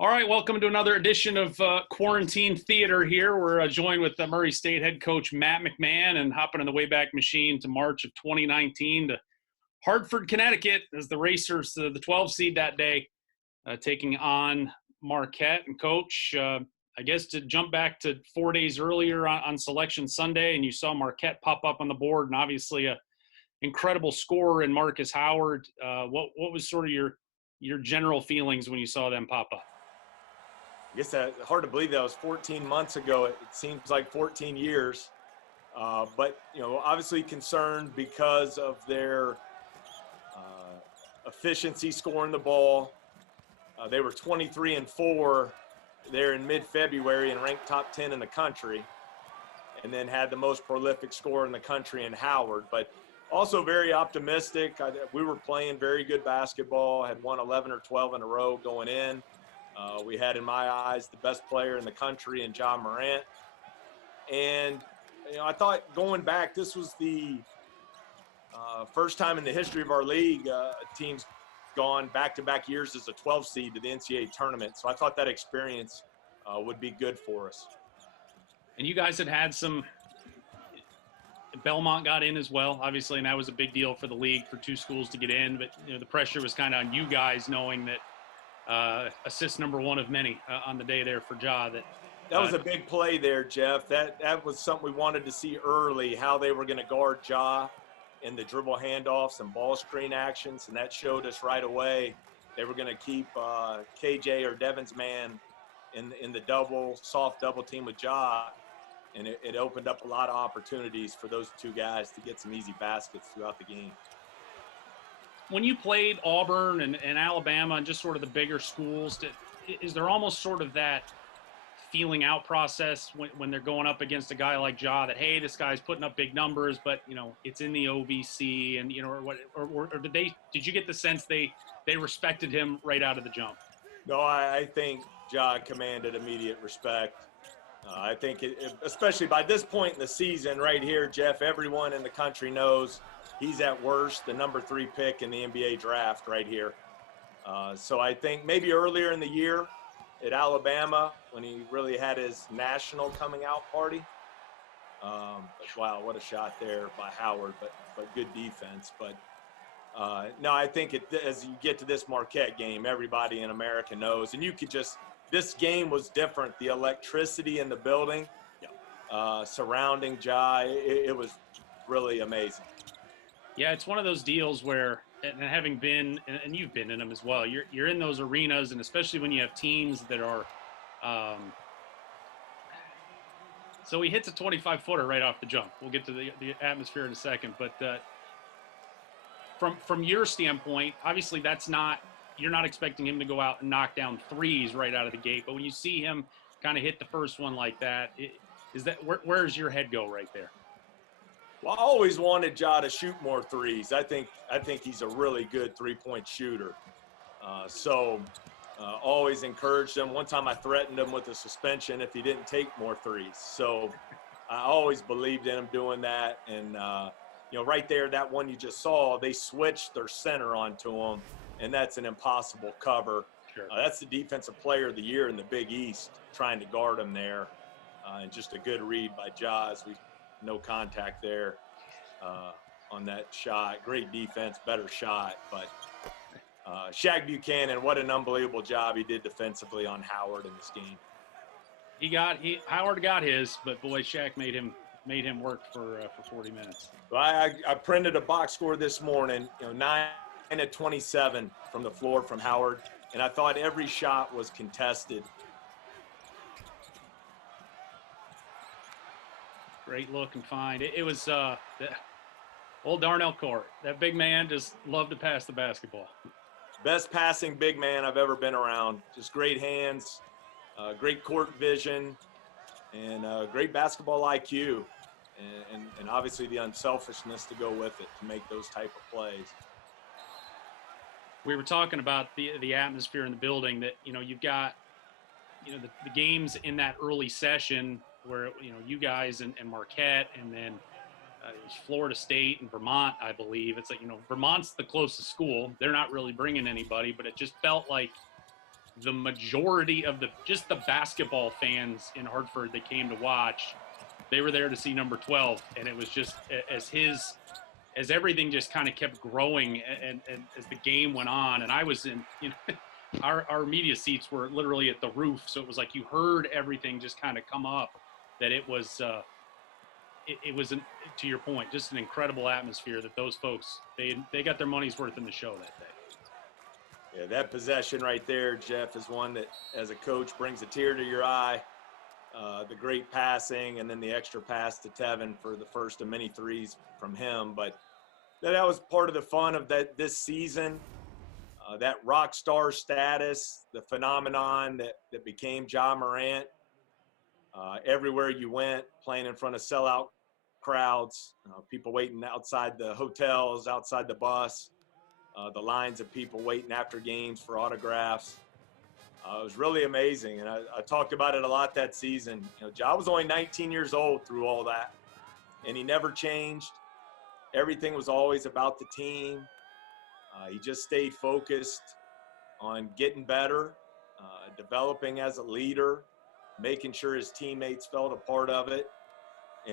All right, welcome to another edition of Quarantine Theater here. We're joined with Murray State head coach Matt McMahon and hopping in the Wayback Machine to March of 2019 to Hartford, Connecticut as the Racers, the 12 seed that day, taking on Marquette. And coach, I guess to jump back to 4 days earlier on Selection Sunday, and you saw Marquette pop up on the board, and obviously a incredible scorer in Marcus Howard. What was sort of your general feelings when you saw them pop up? I guess that hard to believe that was 14 months ago. It seems like 14 years. But, obviously concerned because of their efficiency scoring the ball. They were 23-4 there in mid-February and ranked top 10 in the country, and then had the most prolific scorer in the country in Howard. But also very optimistic. We were playing very good basketball, had won 11 or 12 in a row going in. We had, in my eyes, the best player in the country in John Morant. And, I thought going back, this was the first time in the history of our league a team's gone back-to-back years as a 12 seed to the NCAA tournament. So I thought that experience would be good for us. And you guys had some – Belmont got in as well, obviously, and that was a big deal for the league for two schools to get in. But, the pressure was kind of on you guys knowing that assist number one of many on the day there for Ja. That was a big play there, Jeff. That was something we wanted to see early, how they were going to guard Ja in the dribble handoffs and ball screen actions, and that showed us right away they were going to keep KJ or Devin's man in the soft double team with Ja, and it opened up a lot of opportunities for those two guys to get some easy baskets throughout the game. When you played Auburn and Alabama and just sort of the bigger schools, is there almost sort of that feeling out process when they're going up against a guy like Ja that, hey, this guy's putting up big numbers, but, it's in the OVC and, or did you get the sense they respected him right out of the jump? No, I think Ja commanded immediate respect. I think, especially by this point in the season right here, Jeff, everyone in the country knows he's at worst the number 3 pick in the NBA draft right here. So I think maybe earlier in the year at Alabama when he really had his national coming out party. But wow, what a shot there by Howard, but good defense. But no, I think as you get to this Marquette game, everybody in America knows. And you could this game was different. The electricity in the building surrounding Ja, it was really amazing. Yeah, it's one of those deals where, and having been, and you've been in them as well, you're in those arenas, and especially when you have teams that are, so he hits a 25-footer right off the jump. We'll get to the atmosphere in a second, but from your standpoint, obviously you're not expecting him to go out and knock down threes right out of the gate, but when you see him kind of hit the first one like that, where's your head go right there? Well, I always wanted Ja to shoot more threes. I think he's a really good three-point shooter. So always encouraged him. One time I threatened him with a suspension if he didn't take more threes. So I always believed in him doing that. And, right there, that one you just saw, they switched their center onto him, and that's an impossible cover. Sure. That's the defensive player of the year in the Big East, trying to guard him there. And just a good read by Ja as no contact there on that shot. Great defense, better shot. But Shaq Buchanan, what an unbelievable job he did defensively on Howard in this game. Howard got his, but boy, Shaq made him work for 40 minutes. So I printed a box score this morning, 9 of 27 from the floor from Howard, and I thought every shot was contested. Great look and find. It was the old Darnell Court. That big man just loved to pass the basketball. Best passing big man I've ever been around. Just great hands, great court vision, and great basketball IQ, and obviously the unselfishness to go with it to make those type of plays. We were talking about the atmosphere in the building that, you've got, the games in that early session where, you guys and Marquette, and then Florida State and Vermont, I believe. It's like, Vermont's the closest school. They're not really bringing anybody, but it just felt like the majority of just the basketball fans in Hartford that came to watch, they were there to see number 12. And it was just as everything just kind of kept growing and as the game went on, and I was in, our media seats were literally at the roof. So it was like you heard everything just kind of come up, that it was, it was, to your point, just an incredible atmosphere that those folks, they got their money's worth in the show that day. Yeah, that possession right there, Jeff, is one that, as a coach, brings a tear to your eye. The great passing and then the extra pass to Tevin for the first of many threes from him. But that was part of the fun of this season, that rock star status, the phenomenon that became Ja Morant. Everywhere you went, playing in front of sellout crowds, people waiting outside the hotels, outside the bus, the lines of people waiting after games for autographs. It was really amazing, and I talked about it a lot that season. Ja was only 19 years old through all that, and he never changed. Everything was always about the team. He just stayed focused on getting better, developing as a leader, making sure his teammates felt a part of it.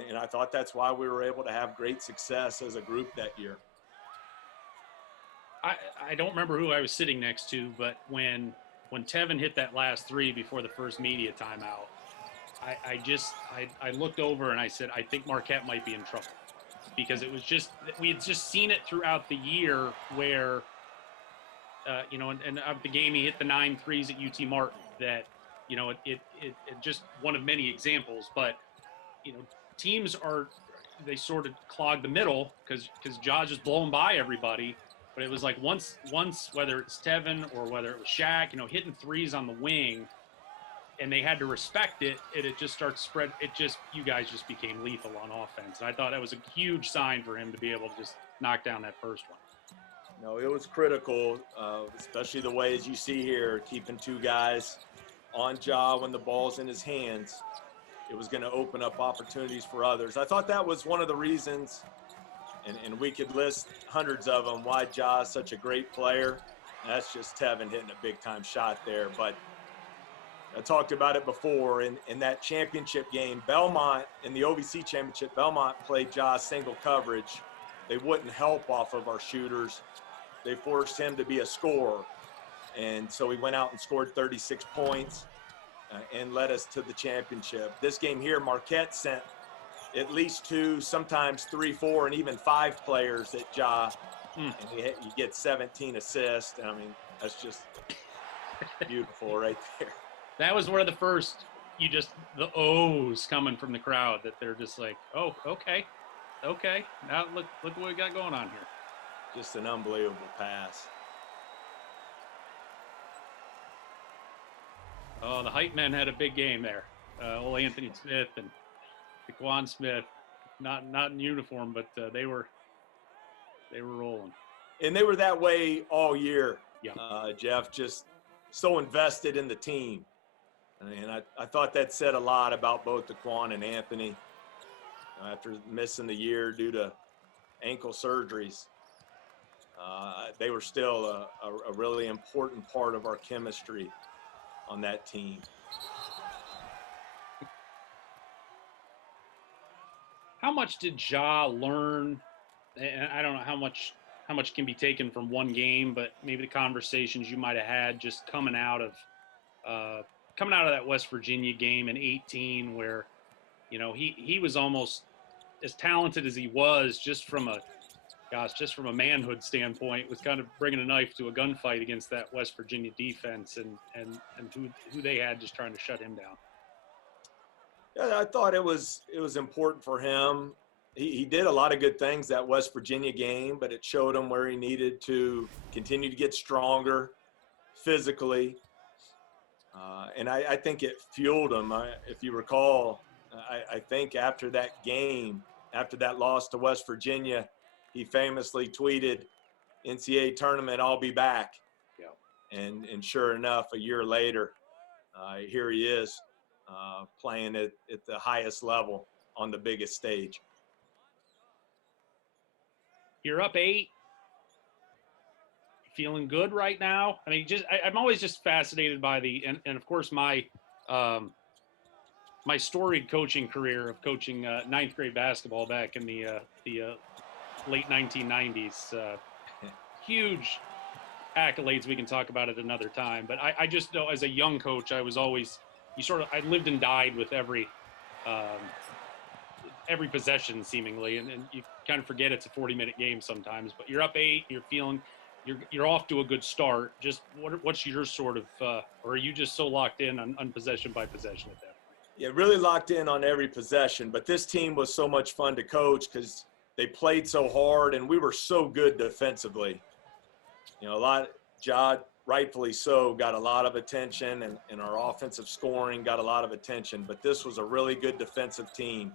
And I thought that's why we were able to have great success as a group that year. I don't remember who I was sitting next to, but when Tevin hit that last three before the first media timeout, I looked over and I said, I think Marquette might be in trouble, because it was just, we had just seen it throughout the year where, and of the game, he hit the 9 threes at UT Martin, that, it just one of many examples, but, teams they sort of clog the middle because Ja just blowing by everybody. But it was like once, whether it's Tevin or whether it was Shaq, hitting threes on the wing, and they had to respect it, it just starts spread. You guys just became lethal on offense. And I thought that was a huge sign for him to be able to just knock down that first one. No, it was critical, especially the way, as you see here, keeping 2 guys on Ja when the ball's in his hands. It was going to open up opportunities for others. I thought that was one of the reasons, and we could list hundreds of them, why Ja is such a great player. And that's just Tevin hitting a big-time shot there. But I talked about it before. In that championship game, Belmont, in the OVC championship, Belmont played Ja single coverage. They wouldn't help off of our shooters. They forced him to be a scorer. And so he went out and scored 36 points and led us to the championship. This game here, Marquette sent at least 2, sometimes 3, 4, and even 5 players at Ja. And he gets 17 assists. And I mean, that's just beautiful right there. That was one of the first, the O's coming from the crowd, that they're just like, oh, okay. Now look what we got going on here. Just an unbelievable pass. Oh, the hype men had a big game there. Old Anthony Smith and Daquan Smith, not in uniform, but they were rolling. And they were that way all year. Yeah. Jeff, just so invested in the team. And I thought that said a lot about both Daquan and Anthony. After missing the year due to ankle surgeries, they were still a really important part of our chemistry on that team. How much did Ja learn? And I don't know how much can be taken from one game, but maybe the conversations you might have had just coming out of that West Virginia game in 18, where, he was almost as talented as he was, just from a manhood standpoint, was kind of bringing a knife to a gunfight against that West Virginia defense and who they had just trying to shut him down. Yeah, I thought it was important for him. He did a lot of good things that West Virginia game, but it showed him where he needed to continue to get stronger physically. And I think it fueled him. If you recall, I think after that game, after that loss to West Virginia, he famously tweeted, "NCAA tournament, I'll be back." Yeah. And sure enough, a year later, here he is playing at the highest level on the biggest stage. You're up 8. feeling good right now? I mean, I'm always just fascinated by and of course my storied coaching career of coaching ninth grade basketball back in the late 1990s. Huge accolades we can talk about at another time. But I just know as a young coach, I was always I lived and died with every possession seemingly, and you kind of forget it's a 40-minute game sometimes. But you're up 8, you're off to a good start. Just what's your sort of, or are you just so locked in on possession by possession at that point? Yeah, really locked in on every possession. But this team was so much fun to coach because they played so hard and we were so good defensively. Ja, rightfully so, got a lot of attention, and our offensive scoring got a lot of attention. But this was a really good defensive team.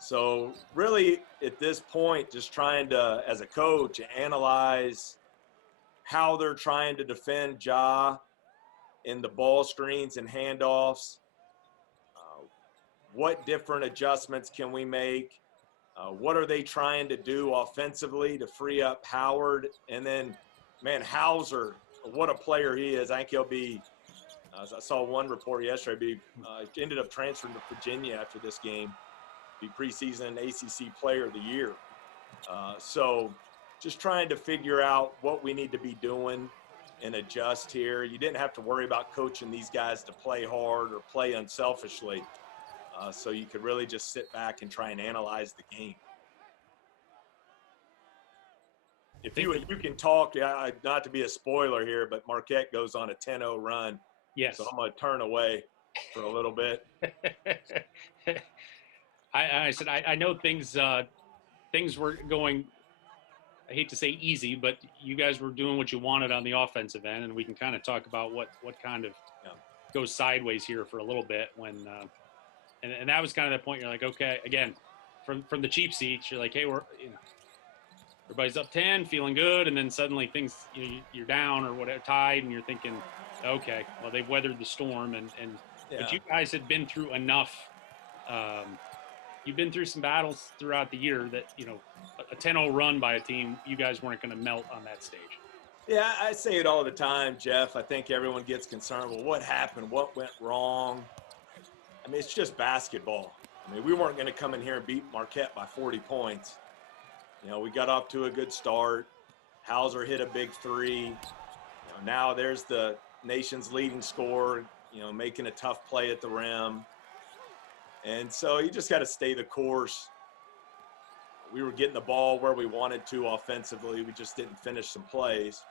So really, at this point, just trying to, as a coach, analyze how they're trying to defend Ja in the ball screens and handoffs. What different adjustments can we make? What are they trying to do offensively to free up Howard? And then, man, Hauser, what a player he is. I think he'll be, I saw one report yesterday, ended up transferring to Virginia after this game, be preseason ACC Player of the Year. So just trying to figure out what we need to be doing and adjust here. You didn't have to worry about coaching these guys to play hard or play unselfishly. So you could really just sit back and try and analyze the game. If you can talk, not to be a spoiler here, but Marquette goes on a 10-0 run. Yes. So I'm going to turn away for a little bit. I said I know things were going, I hate to say easy, but you guys were doing what you wanted on the offensive end, and we can kind of talk about what kind of goes sideways here for a little bit when and that was kind of that point. You're like, okay, again, from the cheap seats, you're like, hey, everybody's up 10, feeling good, and then suddenly things, you're down or whatever, tied, and you're thinking, okay, well, they've weathered the storm, but you guys had been through enough. You've been through some battles throughout the year that, a 10-0 run by a team, you guys weren't going to melt on that stage. Yeah, I say it all the time, Jeff. I think everyone gets concerned, well, what happened? What went wrong? I mean, it's just basketball. I mean, we weren't going to come in here and beat Marquette by 40 points. We got off to a good start. Hauser hit a big three. Now there's the nation's leading scorer, making a tough play at the rim. And so you just got to stay the course. We were getting the ball where we wanted to offensively. We just didn't finish some plays.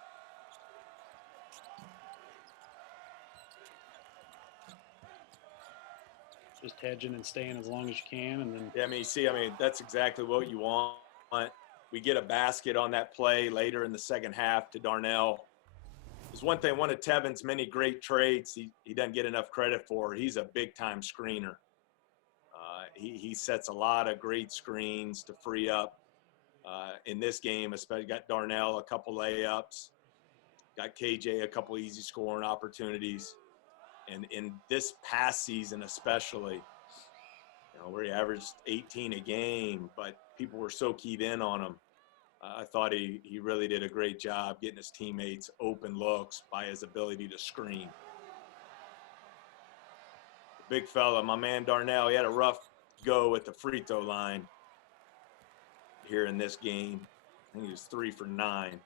Just hedging and staying as long as you can, and then. Yeah, I mean, that's exactly what you want. We get a basket on that play later in the second half to Darnell. There's one of Tevin's many great traits he doesn't get enough credit for. He's a big-time screener. He sets a lot of great screens to free up. In this game, especially got Darnell a couple layups, got KJ a couple easy scoring opportunities. And in this past season especially, where he averaged 18 a game, but people were so keyed in on him. I thought he really did a great job getting his teammates open looks by his ability to screen. Big fella, my man Darnell, he had a rough go at the free throw line here in this game. I think he was 3 for 9.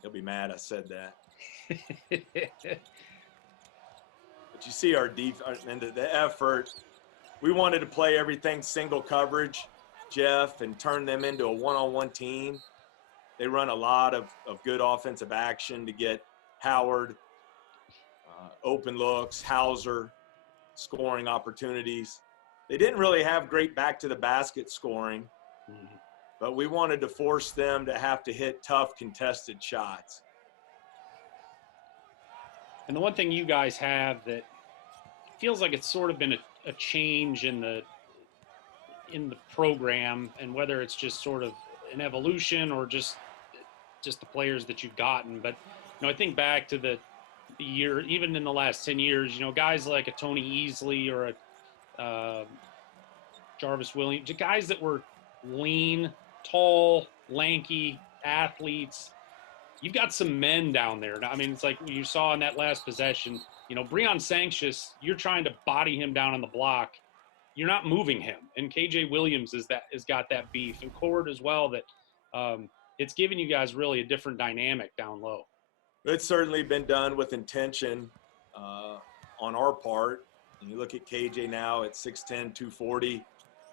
He'll be mad I said that. But you see our defense and the effort. We wanted to play everything single coverage, Jeff, and turn them into a one-on-one team. They run a lot of good offensive action to get Howard, open looks, Hauser, scoring opportunities. They didn't really have great back-to-the-basket scoring, but we wanted to force them to have to hit tough, contested shots. And the one thing you guys have that feels like it's sort of been a change in the program, and whether it's just sort of an evolution or just the players that you've gotten. But I think back to the year, even in the last 10 years, guys like a Tony Easley or a Jarvis Williams, guys that were lean, tall, lanky athletes, you've got some men down there. I mean, it's like you saw in that last possession, you know, Breon Sanchez, you're trying to body him down on the block. You're not moving him. And KJ Williams has got that beef, and Cord as well, that it's giving you guys really a different dynamic down low. It's certainly been done with intention on our part. And you look at KJ now at 6'10", 240.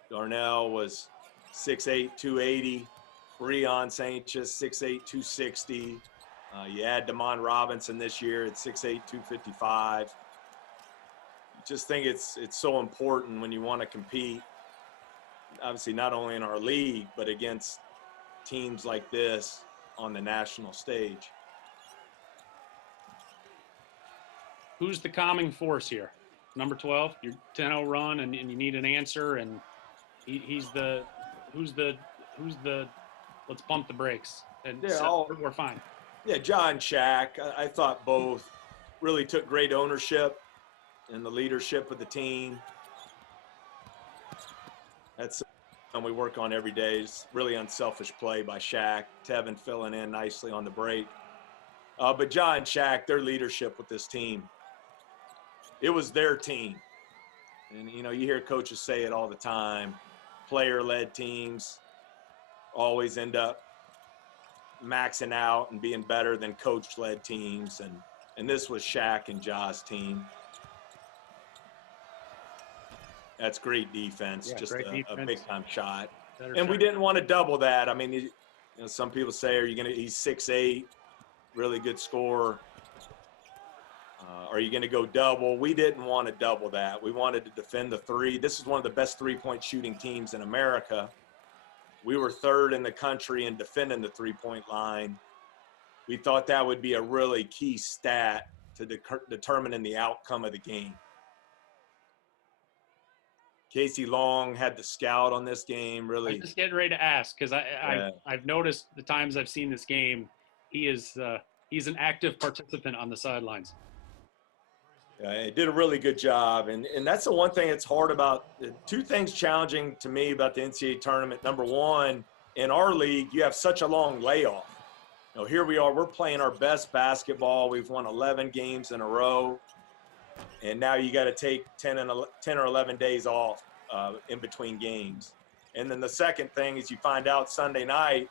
Darnell was 6'8", 280. Breon Sanchez, 6'8", 260. You add Damon Robinson this year at 6'8", 255. Just think it's so important when you want to compete, obviously not only in our league, but against teams like this on the national stage. Who's the calming force here? Number 12, your 10-0 run, and you need an answer, and who's the let's pump the brakes, and we're fine. Yeah, John Shaq, I thought both really took great ownership and the leadership of the team. That's something we work on every day. It's really unselfish play by Shaq. Tevin filling in nicely on the break. But John and Shaq, their leadership with this team, it was their team. And, you know, you hear coaches say it all the time. Player-led teams always end up maxing out and being better than coach-led teams. And this was Shaq and Ja's team. That's great defense, just a big-time shot. And we didn't want to double that. I mean, you know, some people say, he's 6'8", really good scorer. Are you going to go double? We didn't want to double that. We wanted to defend the three. This is one of the best three-point shooting teams in America. We were third in the country in defending the three-point line. We thought that would be a really key stat to determining the outcome of the game. Casey Long had the scout on this game, really. I'm just getting ready to ask, because I've noticed the times I've seen this game, he's an active participant on the sidelines. He did a really good job, and that's the one thing that's hard about – two things challenging to me about the NCAA tournament. Number one, in our league, you have such a long layoff. You know, here we are, we're playing our best basketball. We've won 11 games in a row, and now you got to take 10 or 11 days off in between games. And then the second thing is you find out Sunday night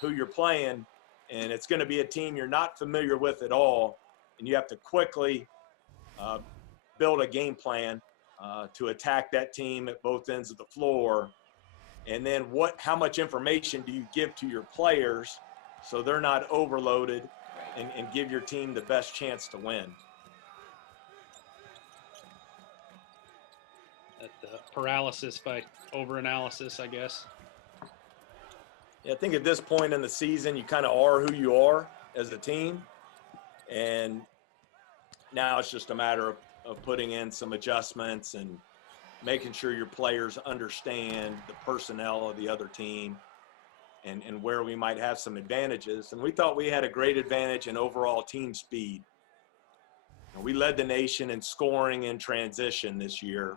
who you're playing, and it's going to be a team you're not familiar with at all, and you have to quickly build a game plan to attack that team at both ends of the floor. And then how much information do you give to your players so they're not overloaded and give your team the best chance to win? That paralysis by overanalysis, I guess. Yeah, I think at this point in the season, you kind of are who you are as a team. And now it's just a matter of putting in some adjustments and making sure your players understand the personnel of the other team and where we might have some advantages. And we thought we had a great advantage in overall team speed. And we led the nation in scoring in transition this year,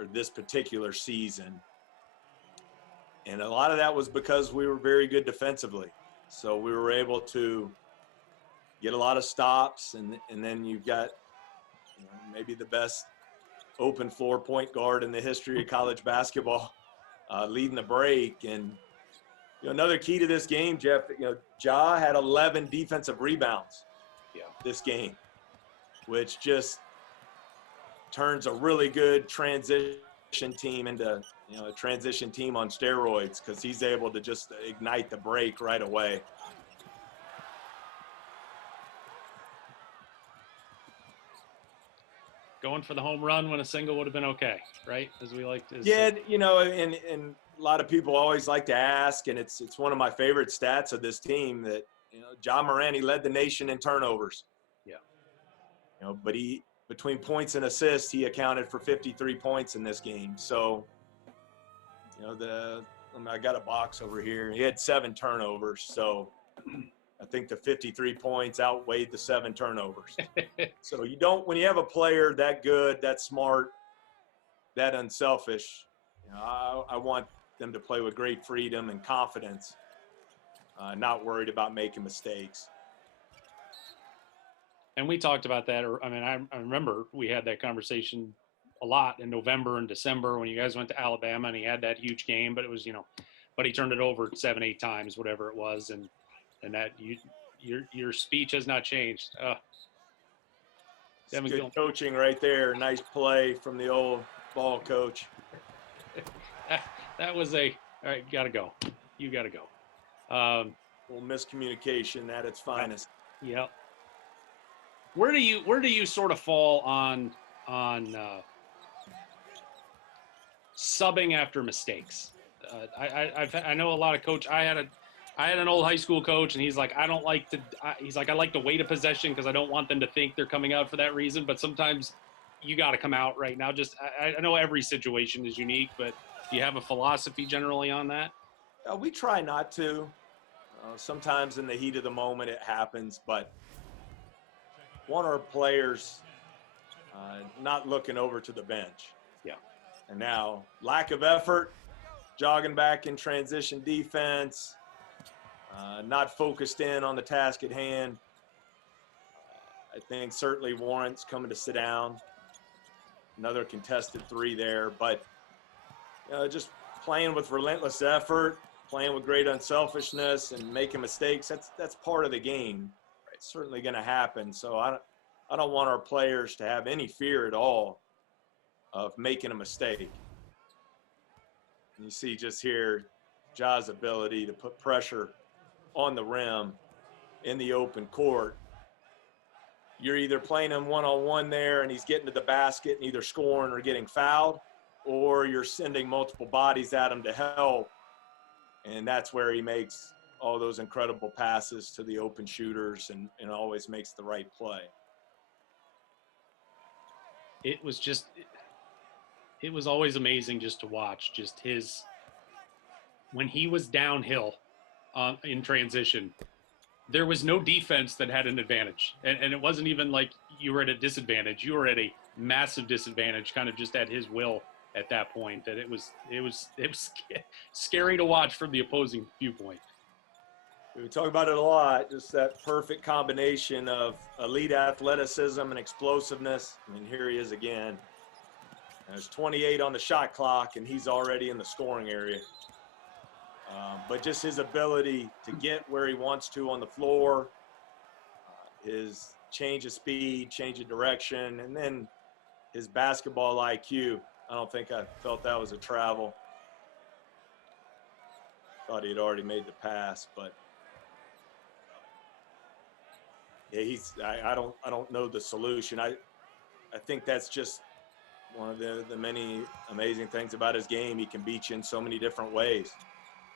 or this particular season. And a lot of that was because we were very good defensively. So we were able to get a lot of stops, and then you've got, you know, maybe the best open floor point guard in the history of college basketball leading the break. And, you know, another key to this game, Jeff, you know, Ja had 11 defensive rebounds this game, which just turns a really good transition team into, you know, a transition team on steroids, because he's able to just ignite the break right away. Going for the home run when a single would have been okay, right? As we like to. Yeah, you know, and a lot of people always like to ask, and it's one of my favorite stats of this team, that, you know, Ja Morant, he led the nation in turnovers. Yeah. You know, but between points and assists, he accounted for 53 points in this game. So, you know, I got a box over here. He had 7 turnovers, so I think the 53 points outweighed the 7 turnovers. So you don't, when you have a player that good, that smart, that unselfish, you know, I want them to play with great freedom and confidence. not worried about making mistakes. And we talked about that. I mean, I remember we had that conversation a lot in November and December when you guys went to Alabama and he had that huge game, but it was, but he turned it over 7-8 times, whatever it was. And that your speech has not changed. Good coaching right there. Nice play from the old ball coach. that was all right, gotta go. You gotta go. A little miscommunication at its finest. Yep. Where do you sort of fall on subbing after mistakes? I know a lot of coach. I had an old high school coach, and he's like, I like to wait a possession because I don't want them to think they're coming out for that reason. But sometimes you got to come out right now. I know every situation is unique, but do you have a philosophy generally on that? We try not to. Sometimes in the heat of the moment it happens, but want our players not looking over to the bench. Yeah. And now lack of effort, jogging back in transition defense, not focused in on the task at hand. I think certainly warrants coming to sit down. Another contested 3 there, but just playing with relentless effort, playing with great unselfishness and making mistakes, that's part of the game. It's certainly going to happen. So I don't want our players to have any fear at all of making a mistake. And you see just here Ja's ability to put pressure on the rim in the open court. You're either playing him one-on-one there and he's getting to the basket and either scoring or getting fouled, or you're sending multiple bodies at him to help. And that's where he makes all those incredible passes to the open shooters and always makes the right play. It was always amazing just to watch when he was downhill in transition, there was no defense that had an advantage. And it wasn't even like you were at a disadvantage. You were at a massive disadvantage, kind of just at his will at that point, that it was scary to watch from the opposing viewpoint. We talk about it a lot, just that perfect combination of elite athleticism and explosiveness. I mean, here he is again. There's 28 on the shot clock, and he's already in the scoring area. But just his ability to get where he wants to on the floor, his change of speed, change of direction, and then his basketball IQ. I don't think I felt that was a travel. Thought he had already made the pass, but yeah, I don't know the solution. I think that's just one of the many amazing things about his game. He can beat you in so many different ways.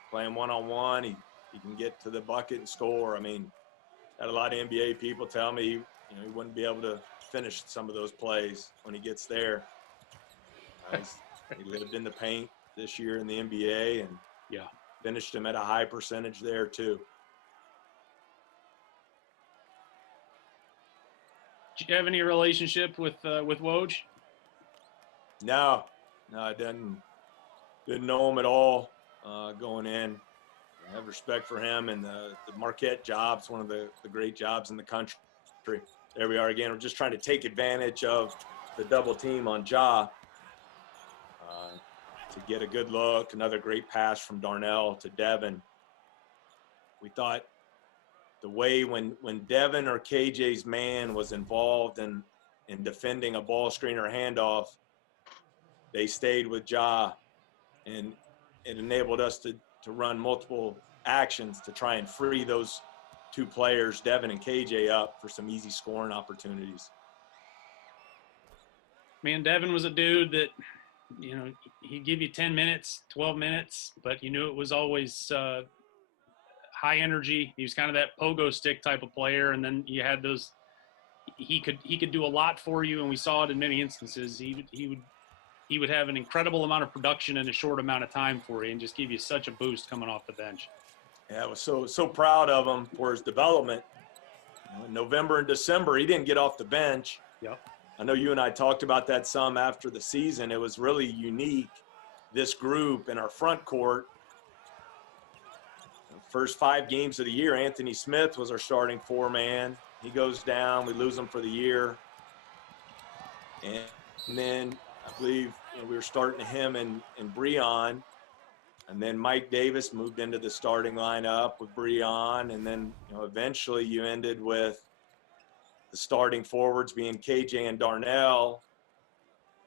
Playing one-on-one, he can get to the bucket and score. I mean, had a lot of NBA people tell me he wouldn't be able to finish some of those plays when he gets there. He lived in the paint this year in the NBA and finished him at a high percentage there too. Did you have any relationship with Woj? No, I didn't know him at all going in. I have respect for him and the Marquette job's one of the great jobs in the country. There we are again. We're just trying to take advantage of the double team on Ja to get a good look. Another great pass from Darnell to Devin. We thought the way when Devin or KJ's man was involved in defending a ball screen or handoff, they stayed with Ja, and it enabled us to run multiple actions to try and free those two players, Devin and KJ, up for some easy scoring opportunities. Man, Devin was a dude that, he'd give you 10 minutes, 12 minutes, but you knew it was always high energy. He was kind of that pogo stick type of player, and then you had those. He could do a lot for you, and we saw it in many instances. He would have an incredible amount of production in a short amount of time for you, and just give you such a boost coming off the bench. Yeah, I was so proud of him for his development. In November and December, he didn't get off the bench. Yep. I know you and I talked about that some after the season. It was really unique, this group in our front court. first 5 games of the year, Anthony Smith was our starting 4-man. He goes down. We lose him for the year. And then I believe we were starting him and Breon. And then Mike Davis moved into the starting lineup with Breon. And then eventually you ended with the starting forwards being KJ and Darnell.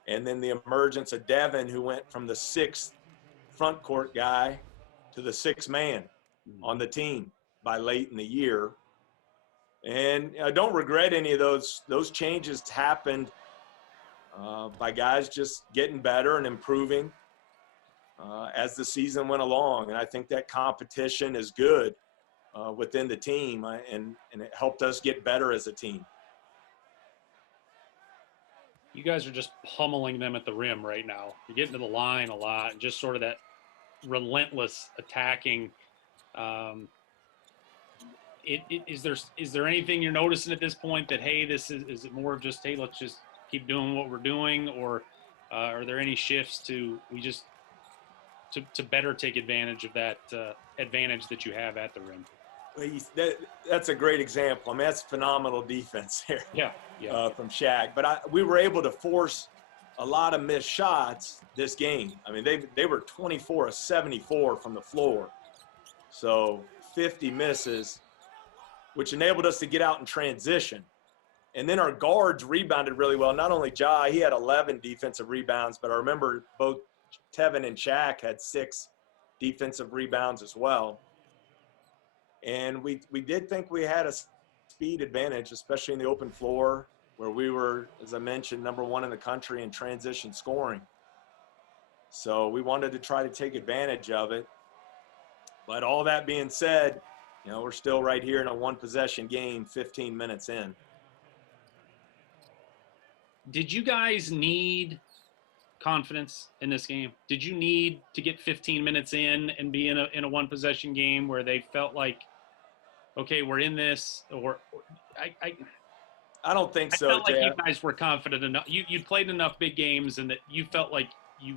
And then the emergence of Devin, who went from the 6th front court guy to the 6th man on the team by late in the year. And I don't regret any of those changes happened by guys just getting better and improving as the season went along. And I think that competition is good within the team, and it helped us get better as a team. You guys are just pummeling them at the rim right now. You're getting to the line a lot, and just sort of that relentless attacking. Is there anything you're noticing at this point that, hey, this is it more of just, hey, let's just keep doing what we're doing, or are there any shifts to better take advantage of that advantage that you have at the rim? That's a great example. I mean, that's phenomenal defense here. Yeah. From Shaq. But we were able to force a lot of missed shots this game. I mean, they were 24 of 74 from the floor. So 50 misses, which enabled us to get out in transition. And then our guards rebounded really well. Not only Ja, he had 11 defensive rebounds, but I remember both Tevin and Shaq had 6 defensive rebounds as well. And we did think we had a speed advantage, especially in the open floor, where we were, as I mentioned, #1 in the country in transition scoring. So we wanted to try to take advantage of it. But all that being said, we're still right here in a 1-possession game, 15 minutes in. Did you guys need confidence in this game? Did you need to get 15 minutes in and be in a 1-possession game where they felt like, okay, we're in this? Or I don't think so, I felt like Jeff. you guys were confident enough. You'd played enough big games, and that you felt like you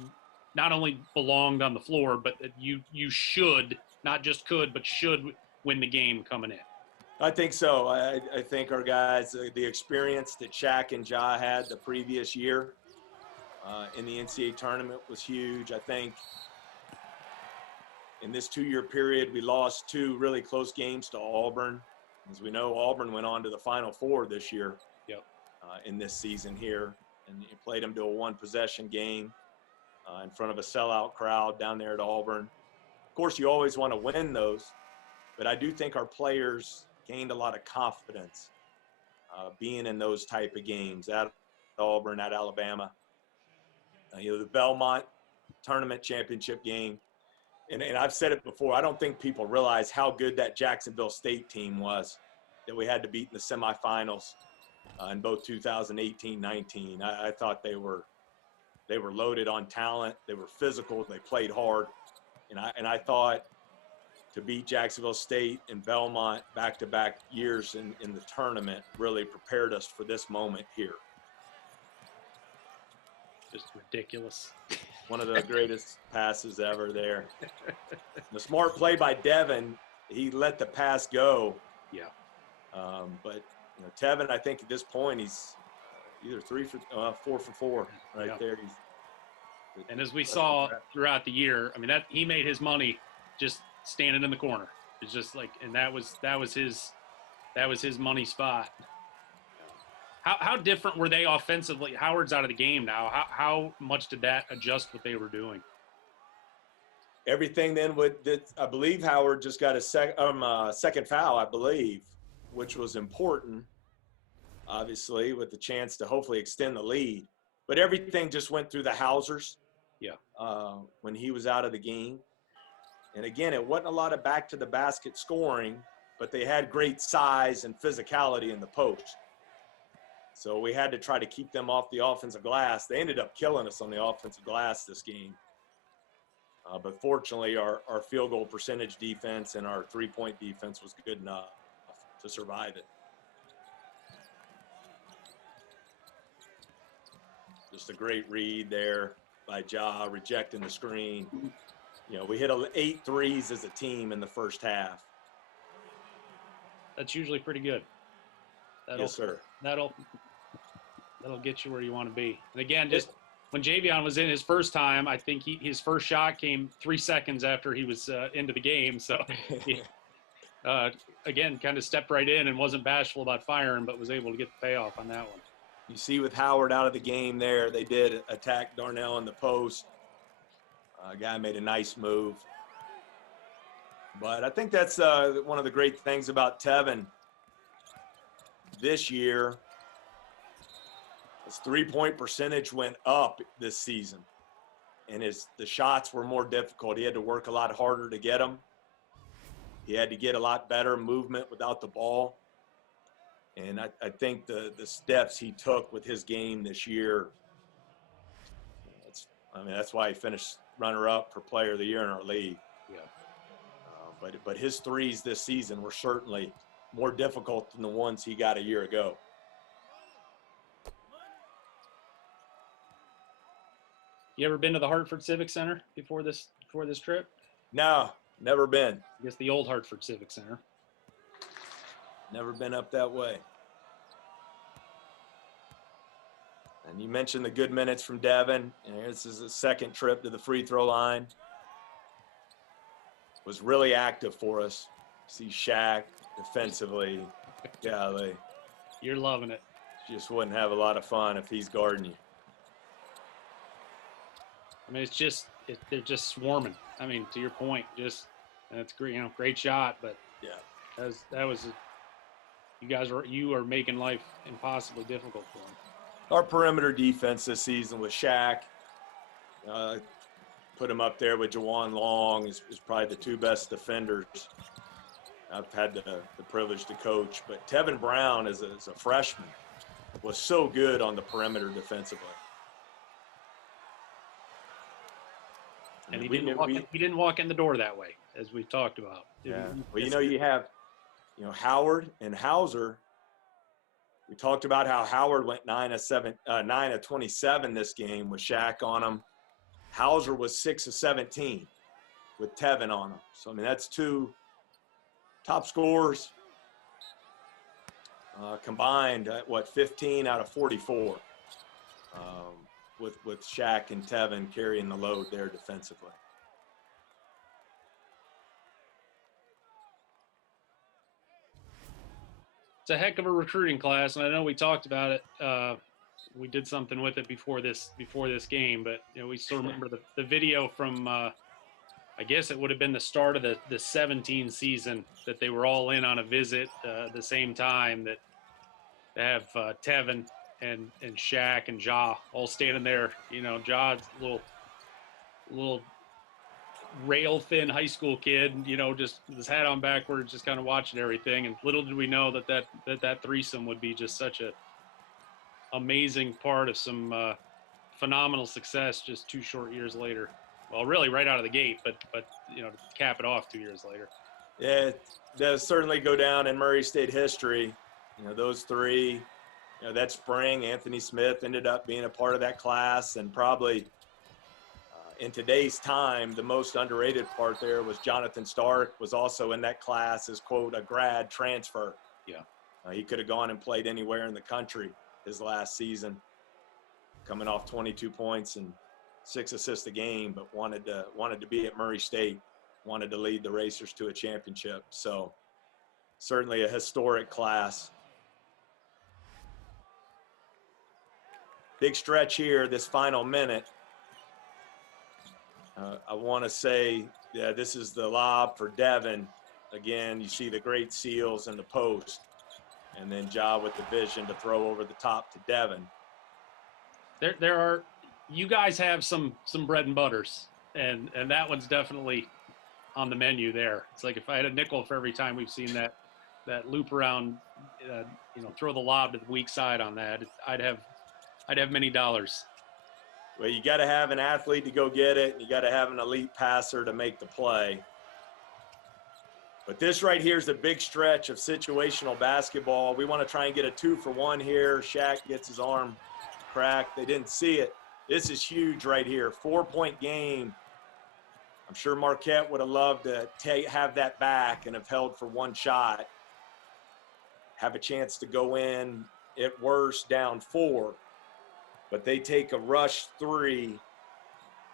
not only belonged on the floor, but that you should, not just could, but should win the game coming in. I think so. I think our guys, the experience that Shaq and Ja had the previous year in the NCAA tournament was huge. I think in this 2-year period, we lost 2 really close games to Auburn. As we know, Auburn went on to the Final Four this year. Yep. In this season here, and you played them to a 1-possession game in front of a sellout crowd down there at Auburn. Of course, you always want to win those, but I do think our players gained a lot of confidence being in those type of games at Auburn, at Alabama. The Belmont tournament championship game. And I've said it before, I don't think people realize how good that Jacksonville State team was that we had to beat in the semifinals in both 2018-19. I thought they were loaded on talent. They were physical. They played hard. And I thought to beat Jacksonville State and Belmont back-to-back years in the tournament really prepared us for this moment here. Just ridiculous. One of the greatest passes ever there. The smart play by Devin, he let the pass go. Yeah. But Tevin, I think at this point he's either 4 for 4 right there. And as we saw throughout the year, I mean, that he made his money just standing in the corner. It's just like, and that was his money spot. How different were they offensively? Howard's out of the game now. How much did that adjust what they were doing? Everything then I believe Howard just got a second foul, I believe, which was important, obviously, with the chance to hopefully extend the lead. But everything just went through the Hausers. Yeah. When he was out of the game. And again, it wasn't a lot of back to the basket scoring, but they had great size and physicality in the post. So we had to try to keep them off the offensive glass. They ended up killing us on the offensive glass this game. But fortunately, our field goal percentage defense and our three-point defense was good enough to survive it. Just a great read there by Ja, rejecting the screen. we hit 8 threes as a team in the first half. That's usually pretty good. Yes, sir. That'll get you where you want to be. And again, just when Javion was in his first time, I think his first shot came 3 seconds after he was into the game. So, again, kind of stepped right in and wasn't bashful about firing, but was able to get the payoff on that one. You see with Howard out of the game there, they did attack Darnell in the post. Guy made a nice move. But I think that's one of the great things about Tevin this year. His three-point percentage went up this season, and the shots were more difficult. He had to work a lot harder to get them. He had to get a lot better movement without the ball. And I think the steps he took with his game this year, that's why he finished runner-up for Player of the Year in our league. Yeah. But his threes this season were certainly more difficult than the ones he got a year ago. You ever been to the Hartford Civic Center before this trip? No, never been. I guess the old Hartford Civic Center. Never been up that way. And you mentioned the good minutes from Devin. This is his second trip to the free throw line. Was really active for us. See Shaq defensively. Golly. You're loving it. Just wouldn't have a lot of fun if he's guarding you. I mean, they're just swarming. I mean, to your point, and it's great, great shot, but yeah, that was you are making life impossibly difficult for him. Our perimeter defense this season with Shaq, put him up there with Jawan Long is probably the two best defenders I've had the privilege to coach. But Tevin Brown as a freshman was so good on the perimeter defensively. And he didn't walk in the door that way, as we've talked about. Yeah. Well, you have, Howard and Hauser. We talked about how Howard went 9 of 27 this game with Shaq on him. Hauser was 6 of 17 with Tevin on him. So, that's two top scorers combined at 15 out of 44. With Shaq and Tevin carrying the load there defensively. It's a heck of a recruiting class, and I know we talked about it. We did something with it before this game, but we still remember the video from I guess it would have been the start of the 17 season that they were all in on a visit at the same time, that they have Tevin and Shaq and Ja all standing there. Ja's a little rail thin high school kid, just with his hat on backwards, just kind of watching everything. And little did we know that threesome would be just such a amazing part of some phenomenal success just 2 short years later. Well, really right out of the gate, but to cap it off 2 years later. Yeah, it does certainly go down in Murray State history. Those three. That spring, Anthony Smith ended up being a part of that class, and probably in today's time, the most underrated part there was Jonathan Stark was also in that class as, quote, a grad transfer. Yeah. He could have gone and played anywhere in the country his last season, coming off 22 points and 6 assists a game, but wanted to be at Murray State, wanted to lead the Racers to a championship. So certainly a historic class. Big stretch here, this final minute. I want to say, this is the lob for Devin. Again, you see the great seals in the post. And then Ja with the vision to throw over the top to Devin. You guys have some bread and butters, and that one's definitely on the menu there. It's like if I had a nickel for every time we've seen that loop around, throw the lob to the weak side on that, I'd have many dollars. Well, you got to have an athlete to go get it. You got to have an elite passer to make the play. But this right here is a big stretch of situational basketball. We want to try and get a 2-for-1 here. Shaq gets his arm cracked. They didn't see it. This is huge right here. 4-point game I'm sure Marquette would have loved to have that back and have held for one shot, have a chance to go in at worst down 4. But they take a rush 3,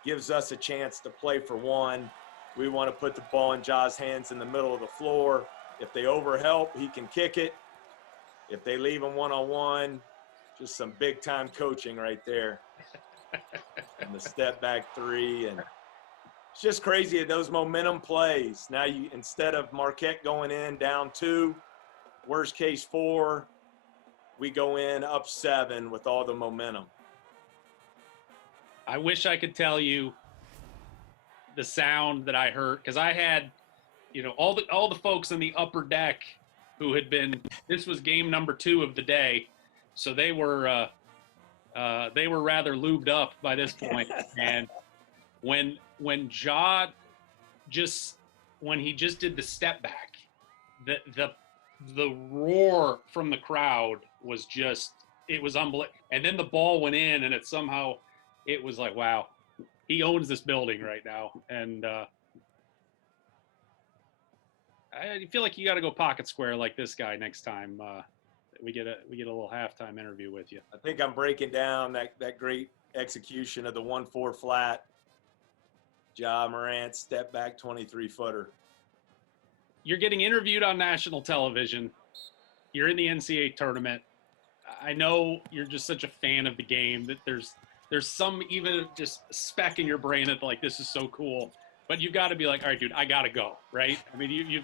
gives us a chance to play for 1. We want to put the ball in Ja's hands in the middle of the floor. If they overhelp, he can kick it. If they leave him one-on-one, just some big-time coaching right there. And the step back 3. And it's just crazy, those momentum plays. Now you, instead of Marquette going in down 2, worst case 4, we go in up 7 with all the momentum. I wish I could tell you the sound that I heard, because I had, all the folks in the upper deck who had been. This was game number 2 of the day, so they were rather lubed up by this point. And when Ja when he just did the step back, the roar from the crowd was just, it was unbelievable. And then the ball went in, and it was like, wow, he owns this building right now. And I feel like you got to go pocket square like this guy next time we get a little halftime interview with you. I think I'm breaking down that great execution of the 1-4 flat. Ja Morant step back 23-footer. You're getting interviewed on national television. You're in the NCAA tournament. I know you're just such a fan of the game that there's some even just speck in your brain that like, this is so cool. But you got to be like, all right, dude, I got to go, right? I mean,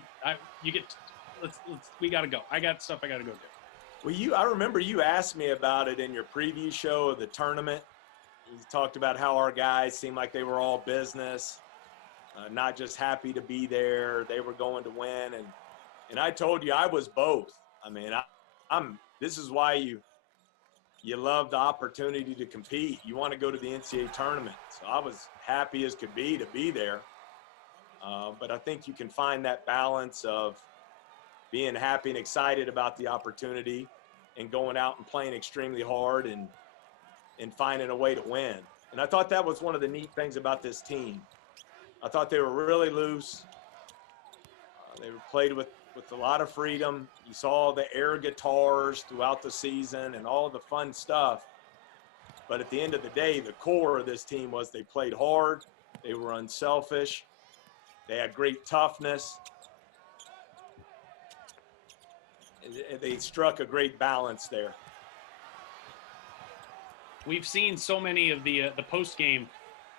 we got to go. I got stuff I got to go do. Well, I remember you asked me about it in your preview show of the tournament. You talked about how our guys seemed like they were all business, not just happy to be there. They were going to win. And I told you I was both. I mean, this is why you love the opportunity to compete. You want to go to the NCAA tournament. So I was happy as could be to be there. But I think you can find that balance of being happy and excited about the opportunity and going out and playing extremely hard and finding a way to win. And I thought that was one of the neat things about this team. I thought they were really loose. They were played with a lot of freedom. You saw the air guitars throughout the season and all the fun stuff. But at the end of the day, the core of this team was they played hard. They were unselfish. They had great toughness. They struck a great balance there. We've seen so many of the post-game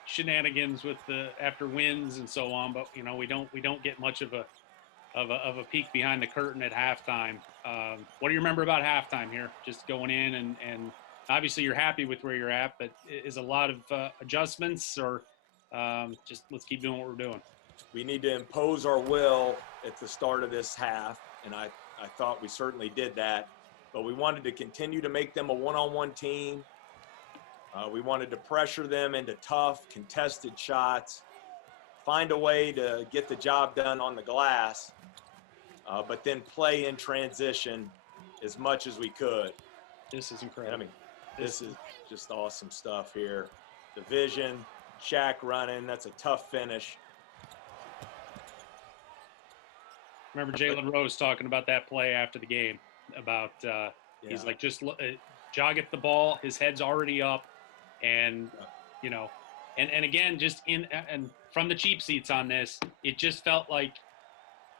shenanigans with the after wins and so on, but we don't get much of a peek behind the curtain at halftime. What do you remember about halftime here? Just going in and obviously you're happy with where you're at, but is a lot of adjustments or just let's keep doing what we're doing? We need to impose our will at the start of this half, and I thought we certainly did that, but we wanted to continue to make them a one-on-one team. We wanted to pressure them into tough, contested shots, find a way to get the job done on the glass, but then play in transition as much as we could. This is incredible. I mean, this is just awesome stuff here. The vision, Shaq running, that's a tough finish. Remember Jalen Rose talking about that play after the game about he's like, just jog at the ball, his head's already up, and and again, just and from the cheap seats on this, it just felt like,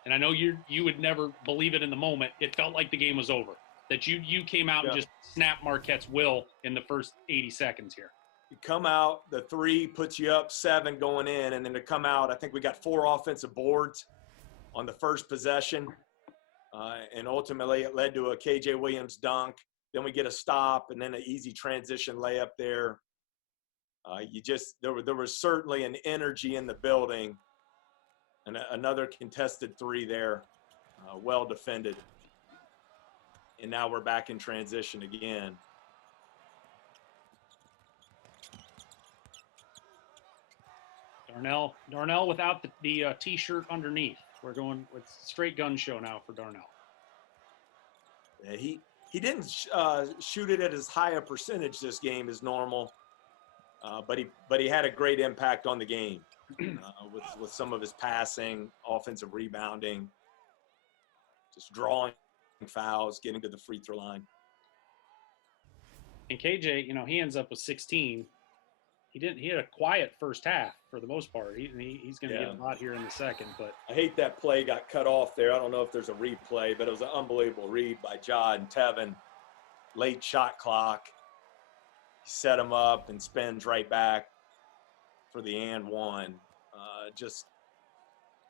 and I know you would never believe it in the moment, it felt like the game was over, that you came out and just snapped Marquette's will in the first 80 seconds here. You come out, the 3 puts you up 7 going in, and then to come out, I think we got 4 offensive boards on the first possession, and ultimately it led to a KJ Williams dunk. Then we get a stop, and then an easy transition layup there. There was certainly an energy in the building, and another contested 3 there, well defended. And now we're back in transition again. Darnell without the T-shirt underneath. We're going with straight gun show now for Darnell. Yeah, he didn't shoot it at as high a percentage this game as normal, but he had a great impact on the game. with some of his passing, offensive rebounding, just drawing fouls, getting to the free throw line. And KJ, he ends up with 16. He had a quiet first half for the most part. He's going to get a lot here in the second. But I hate that play got cut off there. I don't know if there's a replay, but it was an unbelievable read by Ja and Tevin. Late shot clock. He set him up and spins right back for the and one.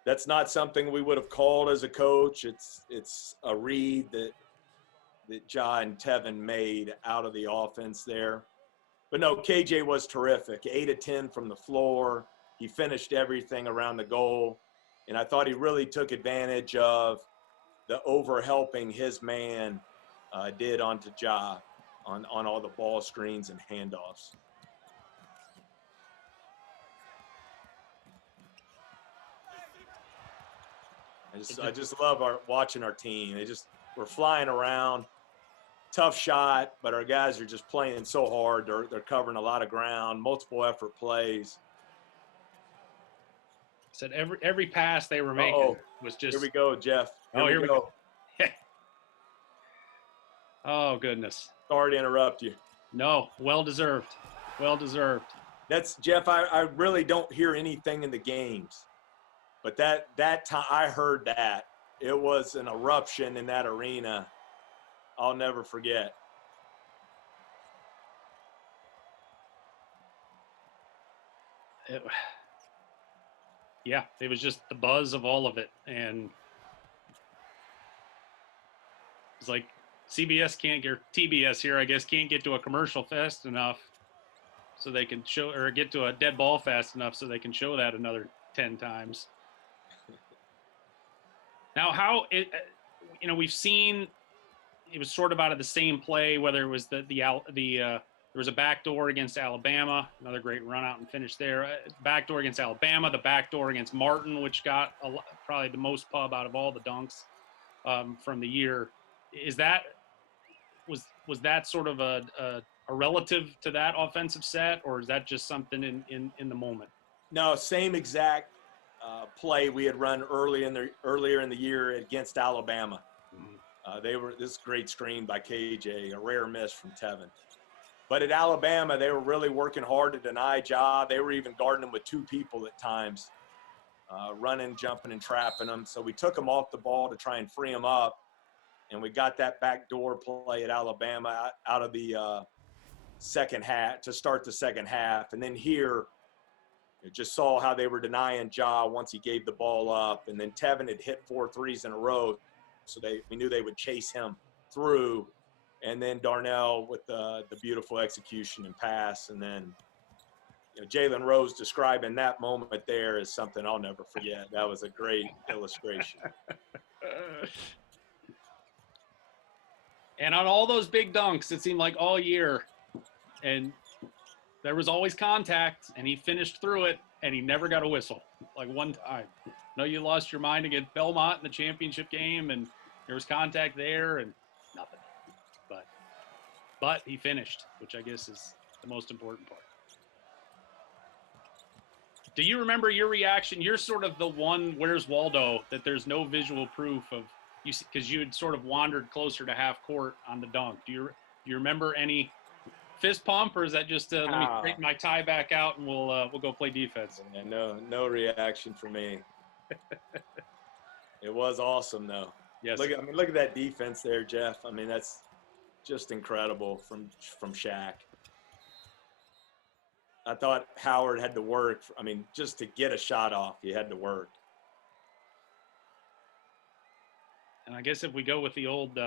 That's not something we would have called as a coach. It's a read that Ja and Tevin made out of the offense there. But no, KJ was terrific. 8 of 10 from the floor. He finished everything around the goal. And I thought he really took advantage of the over-helping his man did onto Ja on all the ball screens and handoffs. I just love watching our team. We're flying around. Tough shot, but our guys are just playing so hard. They're covering a lot of ground, multiple effort plays. Said every pass they were making was just. Here we go, Jeff. Here we go. Oh, goodness. Sorry to interrupt you. No, well deserved. Well deserved. That's Jeff. I really don't hear anything in the games, but that time I heard that it was an eruption in that arena. I'll never forget. It was just the buzz of all of it. And it's like CBS can't get, TBS here, I guess, can't get to a commercial fast enough so they can show, or get to a dead ball fast enough so they can show that another 10 times. Now, we've seen it was sort of out of the same play, whether it was there was a backdoor against Alabama, another great run out and finish there. Backdoor against Alabama, the backdoor against Martin, which got probably the most pub out of all the dunks from the year. Was that sort of a relative to that offensive set, or is that just something in the moment? No, same exact play we had run earlier in the year against Alabama. This great screen by KJ, a rare miss from Tevin. But at Alabama, they were really working hard to deny Ja. They were even guarding him with two people at times, running, jumping, and trapping him. So we took him off the ball to try and free him up, and we got that backdoor play at Alabama out of the second half to start the second half. And then here, you just saw how they were denying Ja once he gave the ball up. And then Tevin had hit 4 threes in a row. So we knew they would chase him through, and then Darnell with the beautiful execution and pass, and then Jalen Rose describing that moment there is something I'll never forget. That was a great illustration. And on all those big dunks, it seemed like all year, and there was always contact, and he finished through it, and he never got a whistle, like one time. No, you lost your mind against Belmont in the championship game, and there was contact there and nothing. But he finished, which I guess is the most important part. Do you remember your reaction? You're sort of the one, where's Waldo, that there's no visual proof of, because you had sort of wandered closer to half court on the dunk. Do you remember any fist pump, or is that just let me straighten my tie back out and we'll go play defense? Yeah, no reaction for me. It was awesome though. Yes. Look at that defense there, Jeff. I mean, that's just incredible from Shaq. I thought Howard had to work. Just to get a shot off, he had to work. And I guess if we go with the old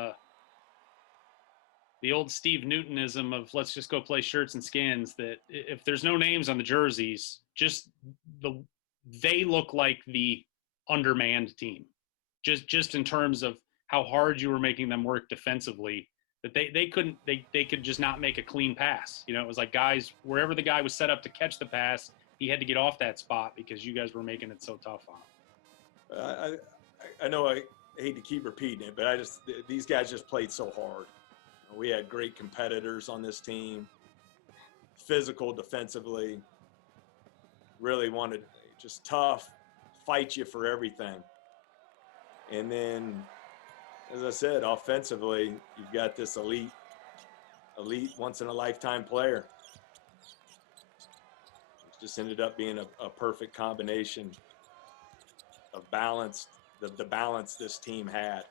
Steve Newtonism of let's just go play shirts and skins, that if there's no names on the jerseys, just they look like the undermanned team, just in terms of how hard you were making them work defensively, that they could just not make a clean pass. It was like guys, wherever the guy was set up to catch the pass, he had to get off that spot because you guys were making it so tough on him. I know I hate to keep repeating it, but these guys just played so hard. We had great competitors on this team, physical defensively, really wanted just tough, fight you for everything. And then, as I said, offensively, you've got this elite, once-in-a-lifetime player. It just ended up being a perfect combination of balance, the balance this team had.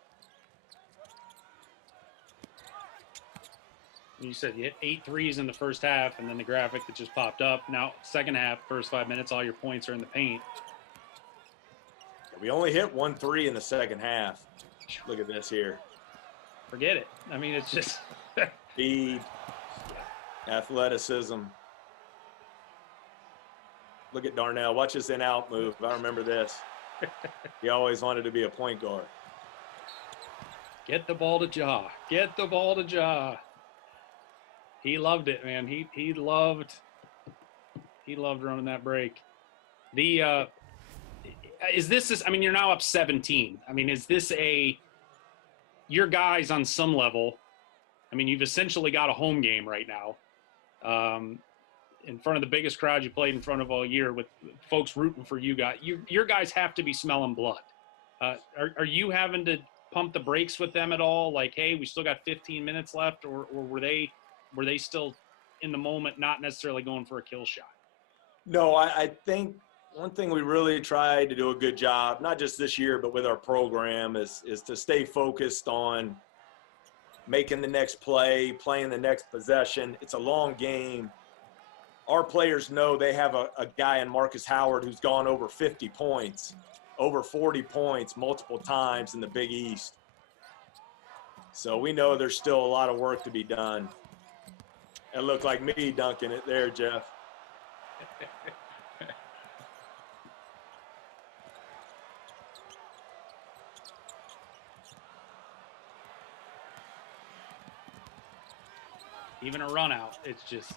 You said you hit 8 threes in the first half, and then the graphic that just popped up. Now, second half, first 5 minutes, all your points are in the paint. We only hit 1 3 in the second half. Look at this here. Forget it. I mean, it's just speed, athleticism. Look at Darnell. Watch his in-out move. I remember this. He always wanted to be a point guard. Get the ball to Ja. Get the ball to Ja. He loved it, man. He loved running that break. The I mean, you're now up 17. I mean, is this your guys on some level? I mean, you've essentially got a home game right now, in front of the biggest crowd you played in front of all year, with folks rooting for you guys. Your guys have to be smelling blood. Are you having to pump the brakes with them at all? Like, hey, we still got 15 minutes left, or were they still in the moment, not necessarily going for a kill shot? No, I think one thing we really tried to do a good job, not just this year, but with our program, is to stay focused on making the next play, playing the next possession. It's a long game. Our players know they have a guy in Marcus Howard who's gone over 50 points, over 40 points multiple times in the Big East. So we know there's still a lot of work to be done. It looked like me dunking it there, Jeff. Even a run out, it's just.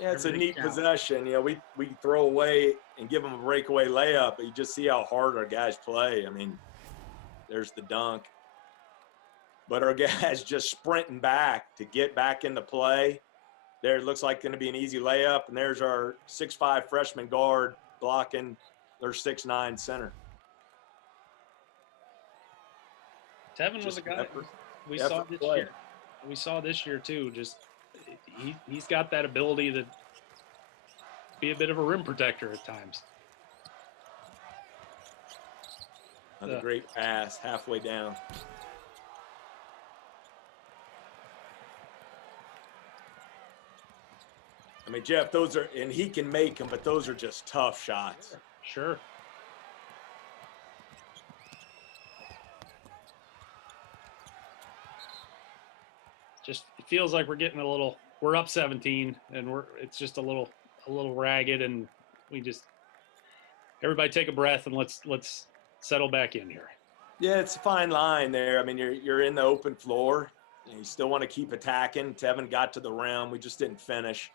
Yeah, it's a neat possession. You know, we throw away and give them a breakaway layup, but you just see how hard our guys play. I mean, there's the dunk. But our guys just sprinting back to get back into play. There, it looks like going to be an easy layup, and there's our 6'5" freshman guard blocking their 6'9" center. Tevin was a guy we saw this year. We saw this year too. Just he's got that ability to be a bit of a rim protector at times. Another great pass halfway down. I mean, Jeff, those are, and he can make them, but those are just tough shots. Sure. Just it feels like we're up 17, and it's just a little ragged, and everybody take a breath and let's settle back in here. Yeah, it's a fine line there. I mean, you're in the open floor, and you still want to keep attacking. Tevin got to the rim. We just didn't finish.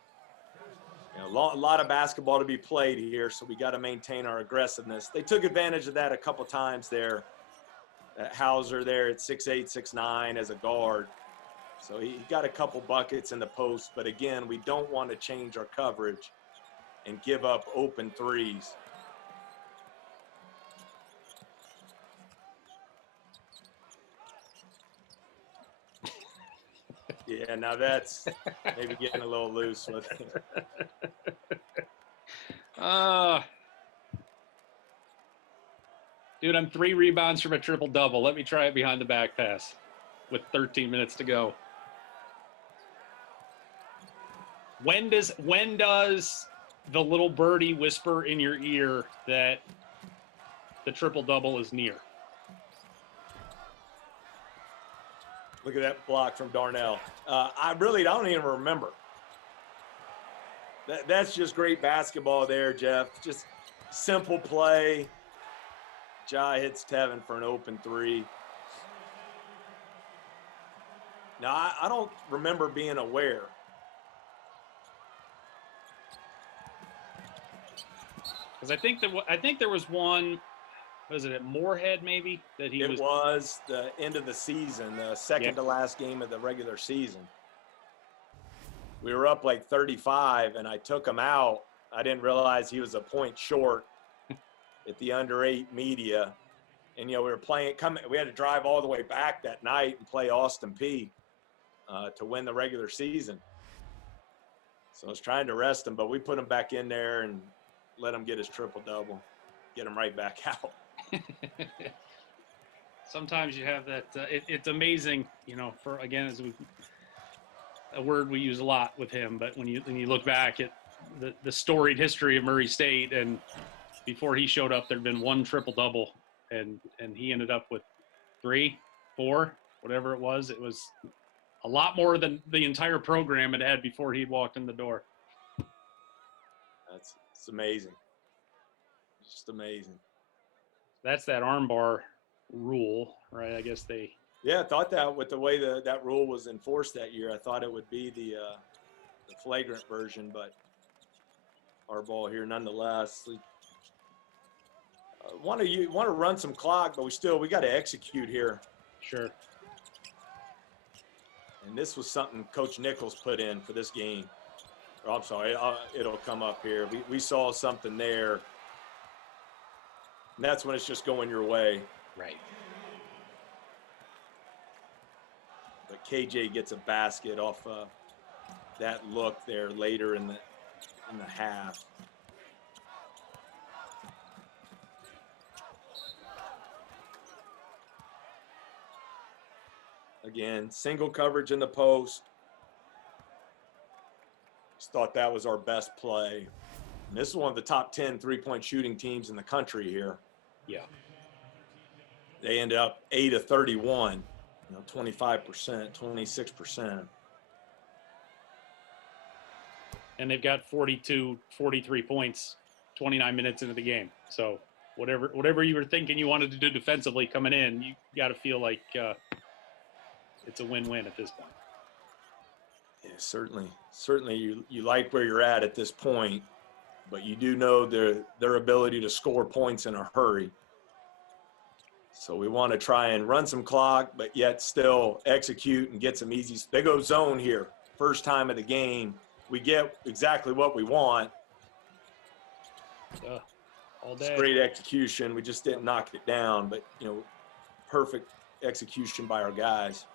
You know, a lot of basketball to be played here, so we got to maintain our aggressiveness. They took advantage of that a couple times there. Hauser there at 6'8", 6'9" as a guard. So he got a couple buckets in the post, but again, we don't want to change our coverage and give up open threes. Yeah, now that's maybe getting a little loose with it. Dude, I'm 3 rebounds from a triple-double. Let me try it behind the back pass with 13 minutes to go. When does the little birdie whisper in your ear that the triple-double is near? Look at that block from Darnell. I don't even remember. That's just great basketball there, Jeff. Just simple play. Ja hits Tevin for an open three. Now, I don't remember being aware. Because I think there was one. Was it at Moorhead maybe that he was? It was the end of the season, the second to last game of the regular season. We were up like 35, and I took him out. I didn't realize he was a point short at the under-8 media. And, we were we had to drive all the way back that night and play Austin Peay to win the regular season. So I was trying to rest him, but we put him back in there and let him get his triple-double, get him right back out. Sometimes you have that. It's amazing, for, again, a word we use a lot with him, but when you look back at the storied history of Murray State, and before he showed up, there'd been one triple-double, and he ended up with 3, 4, whatever it was. It was a lot more than the entire program had before he walked in the door. It's amazing. Just amazing. That's that armbar rule, right? I guess Yeah, I thought that with the way that rule was enforced that year, I thought it would be the flagrant version, but our ball here nonetheless. Want to run some clock, but we got to execute here. Sure. And this was something Coach Nichols put in for this game. Oh, I'm sorry, it'll come up here. We saw something there. And that's when it's just going your way. Right. But KJ gets a basket off that look there later in the half. Again, single coverage in the post. Just thought that was our best play. And this is one of the top 10 three-point shooting teams in the country here. Yeah. They ended up 8 of 31, 25%, 26%. And they've got 43 points, 29 minutes into the game. So whatever you were thinking you wanted to do defensively coming in, you got to feel like it's a win-win at this point. Yeah, certainly you like where you're at this point, but you do know their ability to score points in a hurry. So we want to try and run some clock, but yet still execute and get some easy. They go zone here. First time of the game. We get exactly what we want. All day. It's great execution. We just didn't knock it down, but, perfect execution by our guys.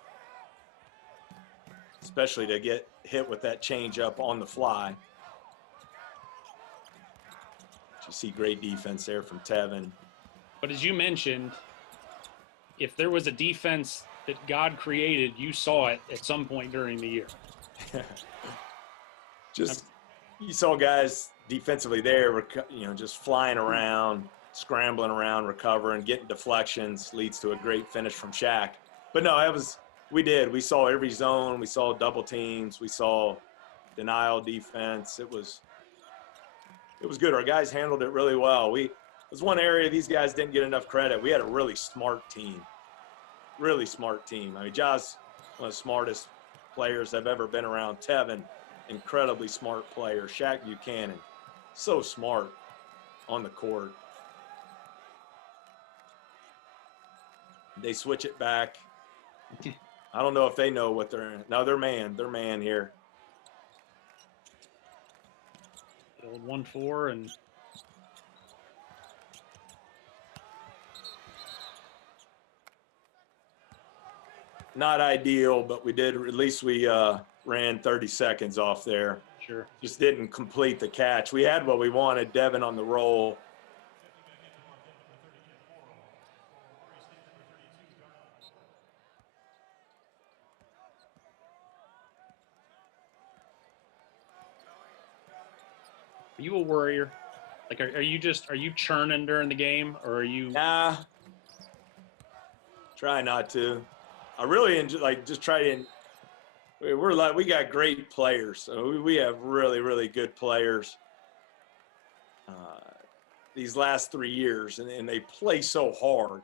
Especially to get hit with that change up on the fly. You see great defense there from Tevin. But as you mentioned, if there was a defense that God created, you saw it at some point during the year. You saw guys defensively there, just flying around, scrambling around, recovering, getting deflections, leads to a great finish from Shaq. But no, we saw every zone. We saw double teams. We saw denial defense. It was good. Our guys handled it really well. It was one area these guys didn't get enough credit. We had a really smart team. Really smart team. I mean, Ja's one of the smartest players I've ever been around. Tevin, incredibly smart player. Shaq Buchanan, so smart on the court. They switch it back. I don't know if they know what they're in. No, they're man here. The old 1-4 and not ideal, but we did. At least we ran 30 seconds off there. Sure. Just didn't complete the catch. We had what we wanted. Devin on the roll. Are you a worrier? Like, are you churning during the game, or are you? Nah. Try not to. I really enjoy, just try to. We got great players. So we have really, really good players. These last 3 years, and they play so hard,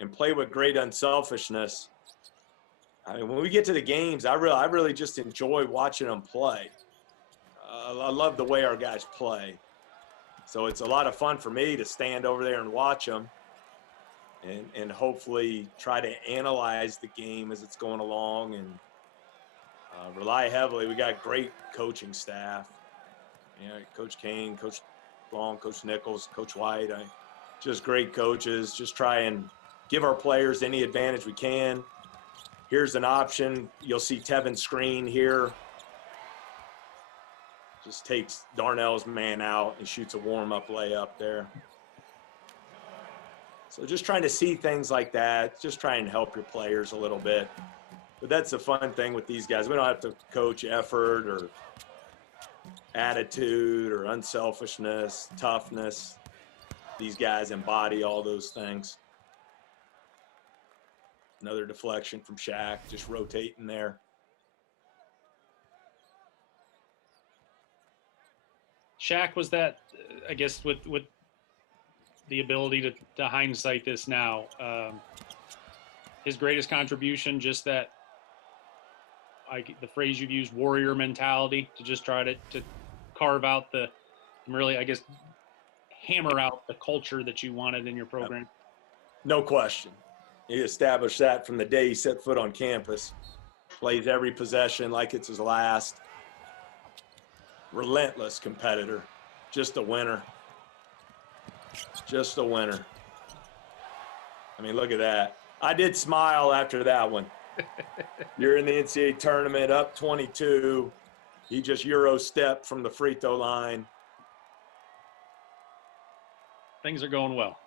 and play with great unselfishness. I mean, when we get to the games, I really just enjoy watching them play. I love the way our guys play. So it's a lot of fun for me to stand over there and watch them and hopefully try to analyze the game as it's going along and rely heavily. We got great coaching staff Coach Kane, Coach Long, Coach Nichols, Coach White, just great coaches. Just try and give our players any advantage we can. Here's an option. You'll see Tevin's screen here. Just takes Darnell's man out and shoots a warm-up layup there. So just trying to see things like that, just trying to help your players a little bit. But that's the fun thing with these guys. We don't have to coach effort or attitude or unselfishness, toughness. These guys embody all those things. Another deflection from Shaq, just rotating there. Shaq was that, I guess, with the ability to hindsight this now, his greatest contribution, just that, the phrase you've used, warrior mentality, to just try to carve out really, I guess, hammer out the culture that you wanted in your program. No question. He established that from the day he set foot on campus. Plays every possession like it's his last. Relentless competitor. Just a winner. Just a winner. I mean, look at that. I did smile after that one. You're in the NCAA tournament, up 22. He just Euro stepped from the free throw line. Things are going well.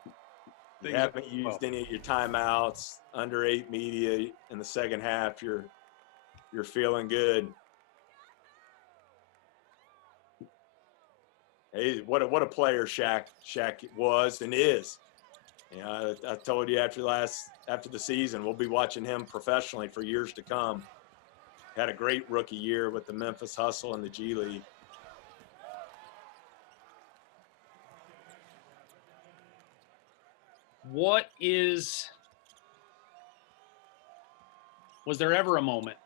You haven't used any of your timeouts, under 8 media in the second half. You're feeling good. Hey, what a player Shaq was and is. I told you after the season, we'll be watching him professionally for years to come. Had a great rookie year with the Memphis Hustle and the G League. Was there ever a moment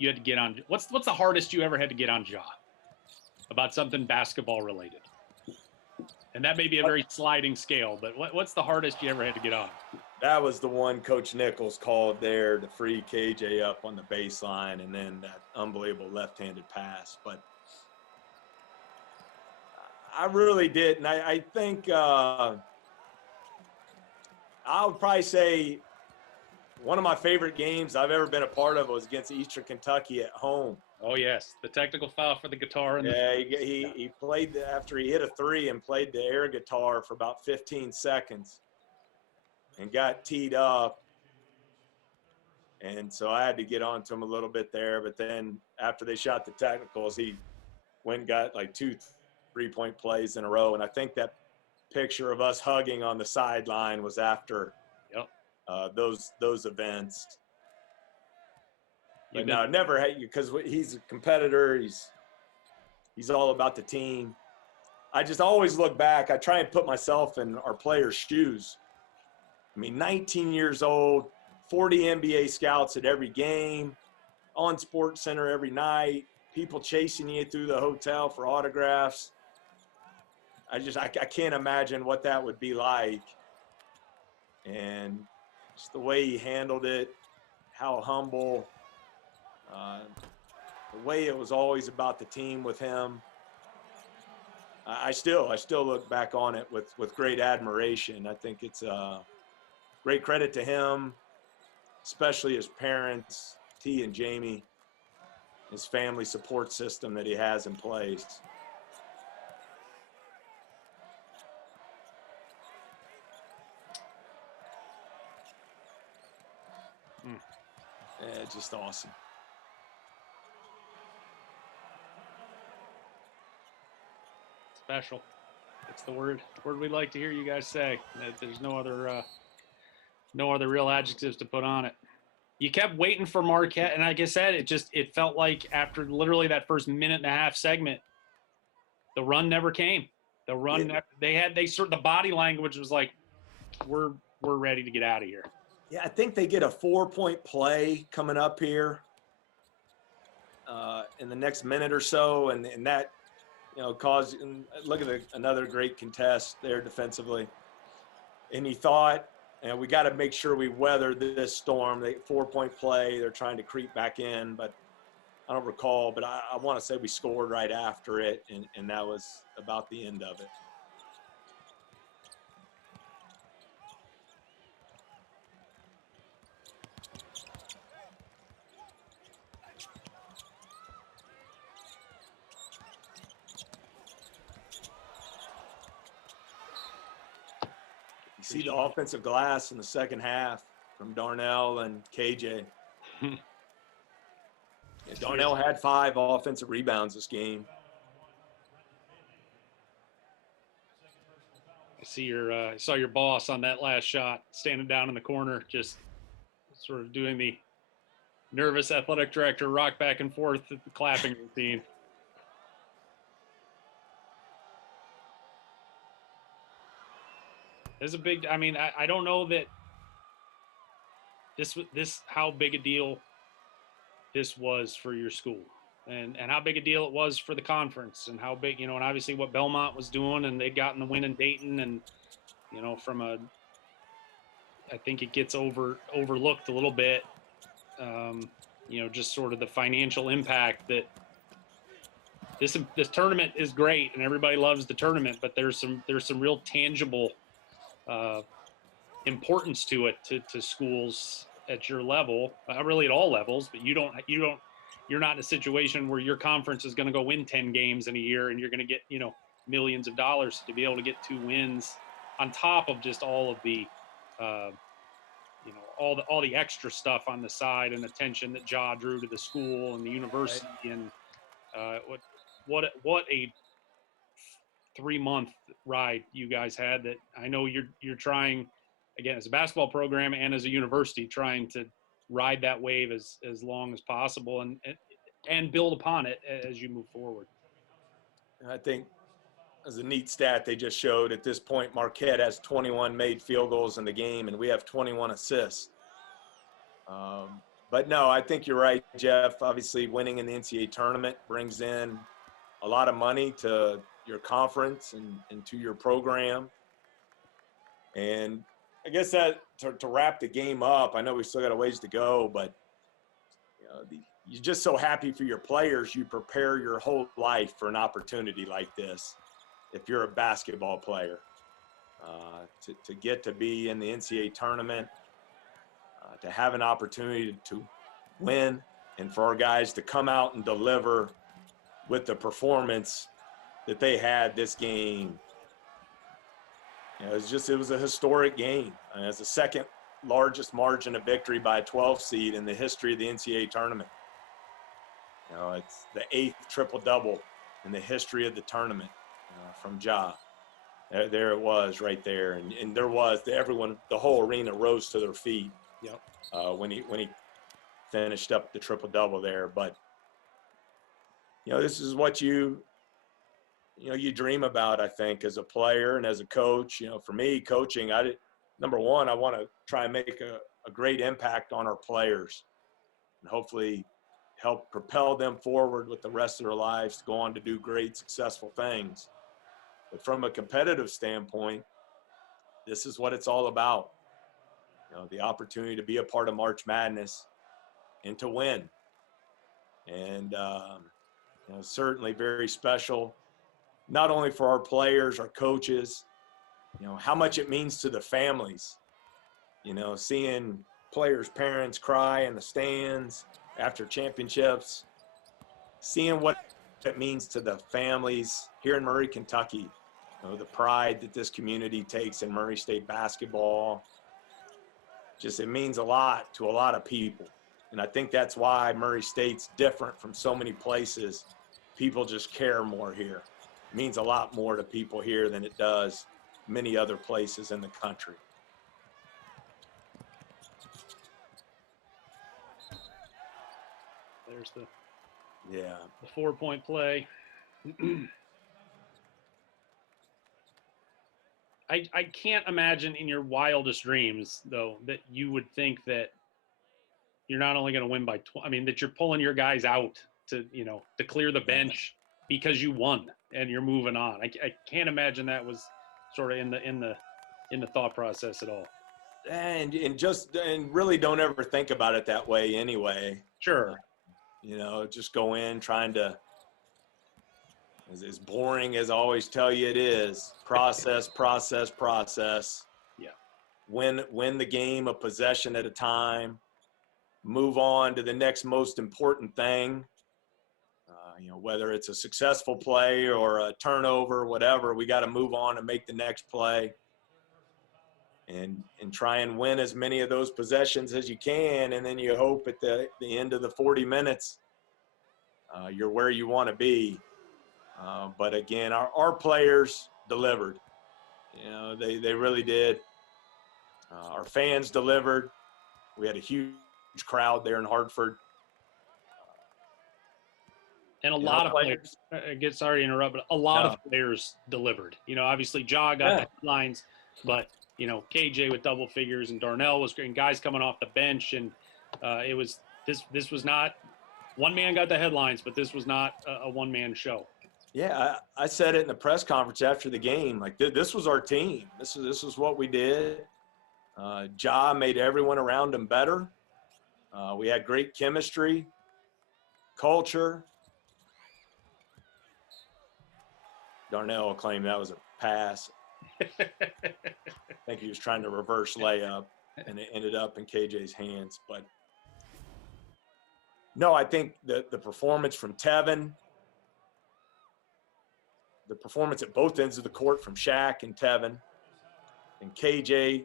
you had to get on? What's the hardest you ever had to get on Ja about something basketball related? And that may be a very sliding scale, but what's the hardest you ever had to get on? That was the one Coach Nichols called there to free KJ up on the baseline, and then that unbelievable left-handed pass. But I really didn't. I think I would probably say one of my favorite games I've ever been a part of was against Eastern Kentucky at home. Oh, yes. The technical foul for the guitar. He played after he hit a three and played the air guitar for about 15 seconds and got teed up. And so I had to get on to him a little bit there. But then after they shot the technicals, he went and got like 2 3-point plays in a row. And I think that picture of us hugging on the sideline was after those events. But no, never hate you because he's a competitor. He's all about the team. I just always look back. I try and put myself in our players' shoes. I mean, 19 years old, 40 NBA scouts at every game, on Sports Center every night, people chasing you through the hotel for autographs. I can't imagine what that would be like. And just the way he handled it, how humble. The way it was always about the team with him. I still look back on it with great admiration. I think it's a great credit to him, especially his parents, T and Jamie, his family support system that he has in place. Yeah, just awesome. Special. It's the word we like to hear you guys say. There's no other real adjectives to put on it. You kept waiting for Marquette, and like I said, it felt like after literally that first minute and a half segment, the run never came. The run the body language was like, we're ready to get out of here. Yeah, I think they get a 4-point play coming up here in the next minute or so, and that caused. Look at another great contest there defensively. And he thought, we got to make sure we weather this storm. 4-point play, they're trying to creep back in, but I don't recall, but I want to say we scored right after it, and that was about the end of it. You see the offensive glass in the second half from Darnell and KJ. Darnell had 5 offensive rebounds this game. I saw your boss on that last shot, standing down in the corner, just sort of doing the nervous athletic director rock back and forth at the clapping routine. There's a big. I mean, I don't know that this how big a deal this was for your school, and how big a deal it was for the conference, and how big, and obviously what Belmont was doing, and they'd gotten the win in Dayton, and I think it gets overlooked a little bit. Just sort of the financial impact that this tournament is great, and everybody loves the tournament, but there's some real tangible importance to it to schools at your level, really at all levels. But you're not in a situation where your conference is going to go win 10 games in a year and you're going to get millions of dollars to be able to get 2 wins on top of just all of the all the extra stuff on the side and attention that Ja drew to the school and the university. Right. And what a 3-month ride you guys had, that I know you're trying, again, as a basketball program and as a university, trying to ride that wave as long as possible and build upon it as you move forward. I think as a neat stat they just showed, at this point Marquette has 21 made field goals in the game and we have 21 assists. But no, I think you're right, Jeff. Obviously winning in the NCAA tournament brings in a lot of money to your conference and to your program. And I guess that to wrap the game up, I know we still got a ways to go, but you're just so happy for your players. You prepare your whole life for an opportunity like this. If you're a basketball player, to get to be in the NCAA tournament, to have an opportunity to win, and for our guys to come out and deliver with the performance that they had this game. It was a historic game. It's the second largest margin of victory by a 12 seed in the history of the NCAA tournament. It's the 8th triple-double in the history of the tournament from Ja. There it was right there. And there was, everyone, the whole arena rose to their feet. Yep. When he finished up the triple-double there. But, this is what you dream about, I think, as a player and as a coach. For me, coaching, number one, I want to try and make a great impact on our players and hopefully help propel them forward with the rest of their lives to go on to do great, successful things. But from a competitive standpoint, this is what it's all about. The opportunity to be a part of March Madness and to win. And, certainly very special, not only for our players, our coaches, how much it means to the families, seeing players' parents cry in the stands after championships, seeing what it means to the families here in Murray, Kentucky, the pride that this community takes in Murray State basketball. It means a lot to a lot of people. And I think that's why Murray State's different from so many places. People just care more here. It means a lot more to people here than it does many other places in the country. There's the 4-point play. I can't imagine in your wildest dreams, though, that you would think that you're not only going to win by that you're pulling your guys out to clear the bench because you won and you're moving on. I can't imagine that was sort of in the thought process at all. And really don't ever think about it that way anyway. Sure. You know, just go in trying to, as boring as I always tell you it is, process. Yeah. Win the game a possession at a time. Move on to the next most important thing. You know, whether it's a successful play or a turnover, whatever, we got to move on and make the next play. And try and win as many of those possessions as you can, and then you hope at the end of the 40 minutes you're where you want to be. But again, our players delivered. You know, they really did. Our fans delivered. We had a huge crowd there in Hartford. And a lot of players, sorry to interrupt, but a lot of players delivered. You know, obviously Ja got the headlines, but, you know, KJ with double figures and Darnell was great, and guys coming off the bench. And it was this was not one man got the headlines, but this was not a one-man show. Yeah, I said it in the press conference after the game. Like, this was our team. This was what we did. Ja made everyone around him better. We had great chemistry, culture. Darnell claimed that was a pass. I think he was trying to reverse layup, and it ended up in KJ's hands. But no, I think the performance from Tevin, the performance at both ends of the court from Shaq and Tevin and KJ,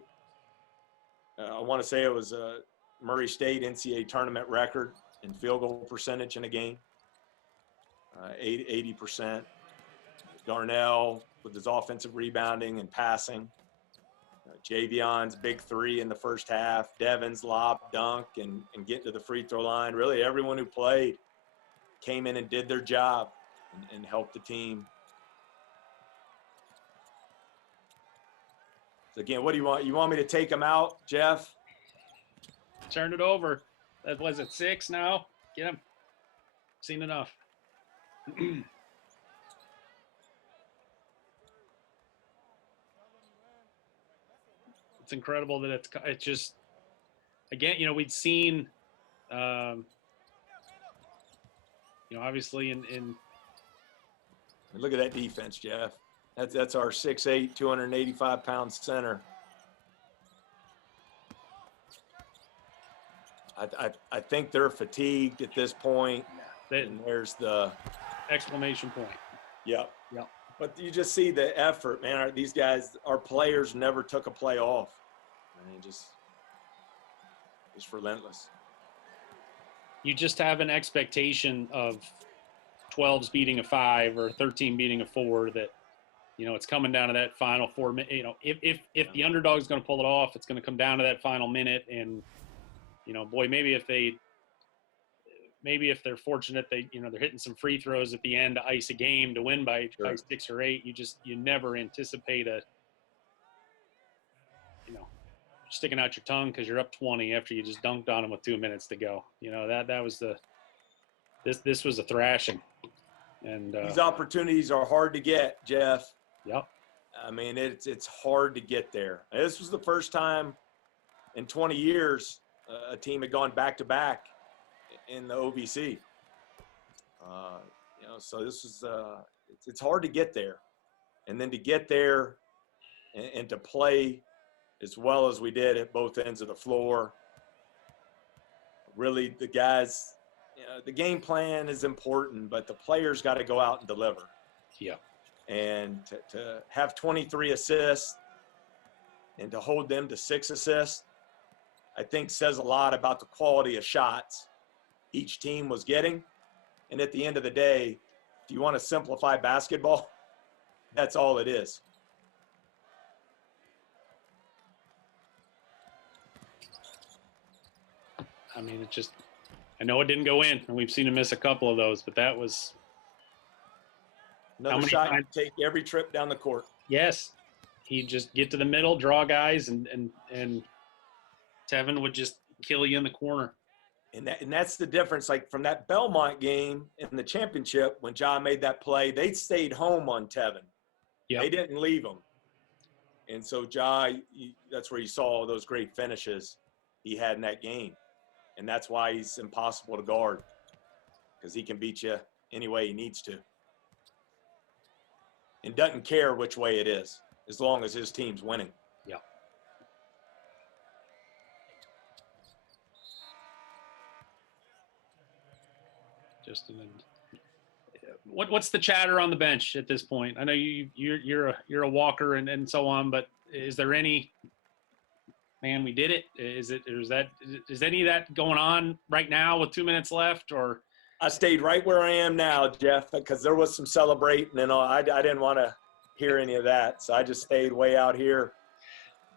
I want to say it was a Murray State NCAA tournament record in field goal percentage in a game, 80%. Darnell with his offensive rebounding and passing. Javion's big three in the first half. Devin's lob, dunk, and getting to the free throw line. Really, everyone who played came in and did their job and helped the team. So again, what do you want? You want me to take them out, Jeff? Turn it over. That was it 6 now. Get him. Seen enough. It's incredible that it's just, again, you know, we'd seen, you know, obviously in look at that defense, Jeff. That's our 6'8", 285-pound center. I think they're fatigued at this point. And there's the exclamation point. Yep. Yep. But you just see the effort, man. These guys, our players never took a play off. I mean, just relentless. You just have an expectation of 12s beating a 5 or 13 beating a 4 that, you know, it's coming down to that final 4 minutes. You know, if the underdog's going to pull it off, it's going to come down to that final minute. And, you know, boy, maybe if they're fortunate, you know, they're hitting some free throws at the end to ice a game to win by 6 or 8. You never anticipate you know, sticking out your tongue because you're up 20 after you just dunked on them with 2 minutes to go. You know, that was this was a thrashing. And these opportunities are hard to get, Jeff. Yep. I mean, it's hard to get there. This was the first time in 20 years a team had gone back-to-back in the OVC. You know, so this is it's hard to get there, and then to get there and to play as well as we did at both ends of the floor. Really, the guys, you know, the game plan is important, but the players got to go out and deliver. Yeah. And to have 23 assists and to hold them to 6 assists, I think says a lot about the quality of shots each team was getting. And at the end of the day, if you want to simplify basketball, that's all it is. I mean, I know it didn't go in, and we've seen him miss a couple of those, but that was another shot you take every trip down the court. Yes. He'd just get to the middle, draw guys, and Tevin would just kill you in the corner. And that's the difference. Like from that Belmont game in the championship, when John made that play, they stayed home on Tevin. Yep. They didn't leave him. And so that's where you saw all those great finishes he had in that game. And that's why he's impossible to guard. because he can beat you any way he needs to. And doesn't care which way it is, as long as his team's winning. Yeah. What's the chatter on the bench at this point? I know you're a walker and so on, but is there any, man, we did it? Is any of that going on right now with 2 minutes left? Or I stayed right where I am now, Jeff, because there was some celebrating and all. I didn't want to hear any of that, so I just stayed way out here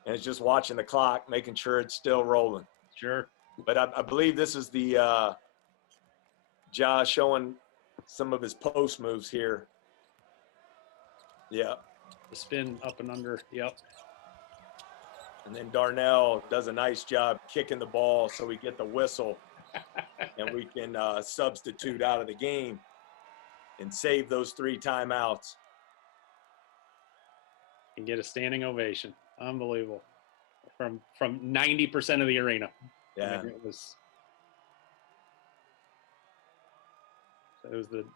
and it's just watching the clock, making sure it's still rolling. Sure. But I believe this is the Ja showing some of his post moves here. Yeah. The spin up and under. Yep. And then Darnell does a nice job kicking the ball so we get the whistle and we can substitute out of the game and save those 3 timeouts. And get a standing ovation. Unbelievable. From 90% of the arena. Yeah. I mean, it was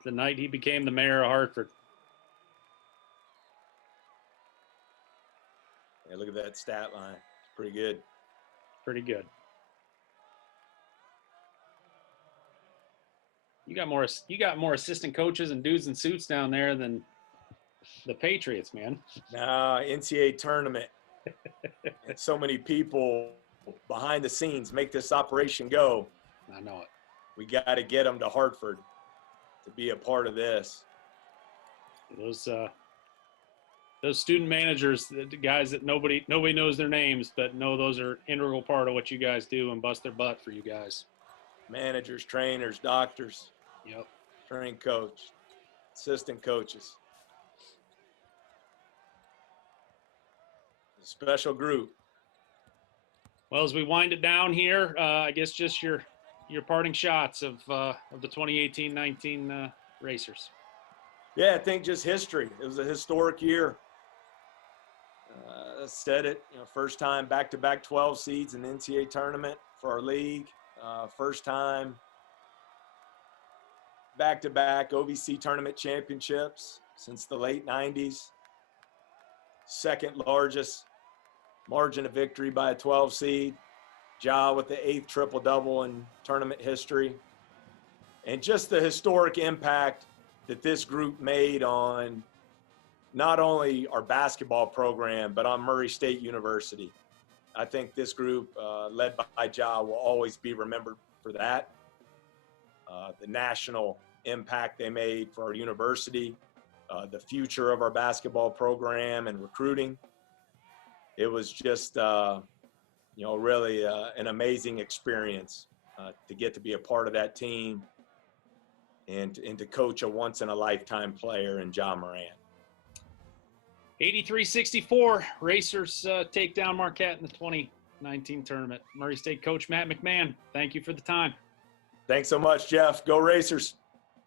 the night he became the mayor of Hartford. Yeah, look at that stat line. It's pretty good. Pretty good. You got more assistant coaches and dudes in suits down there than the Patriots, man. Nah, NCAA tournament. And so many people behind the scenes make this operation go. I know it. We got to get them to Hartford to be a part of this. Those student managers, the guys that nobody knows their names, but know those are integral part of what you guys do and bust their butt for you guys. Managers, trainers, doctors. Yep. Strength coach, assistant coaches. A special group. Well, as we wind it down here, I guess just your parting shots of the 2018-19 Racers. Yeah, I think just history. It was a historic year. Said it, first time back-to-back 12 seeds in the NCAA tournament for our league. First time back-to-back OVC tournament championships since the late 90s. Second largest margin of victory by a 12 seed. Ja with the 8th triple-double in tournament history. And just the historic impact that this group made on not only our basketball program, but on Murray State University. I think this group, led by Ja, will always be remembered for that. The national impact they made for our university, the future of our basketball program and recruiting. It was just, really an amazing experience to get to be a part of that team and to coach a once-in-a-lifetime player in Ja Morant. 83-64, Racers take down Marquette in the 2019 tournament. Murray State coach Matt McMahon, thank you for the time. Thanks so much, Jeff. Go Racers.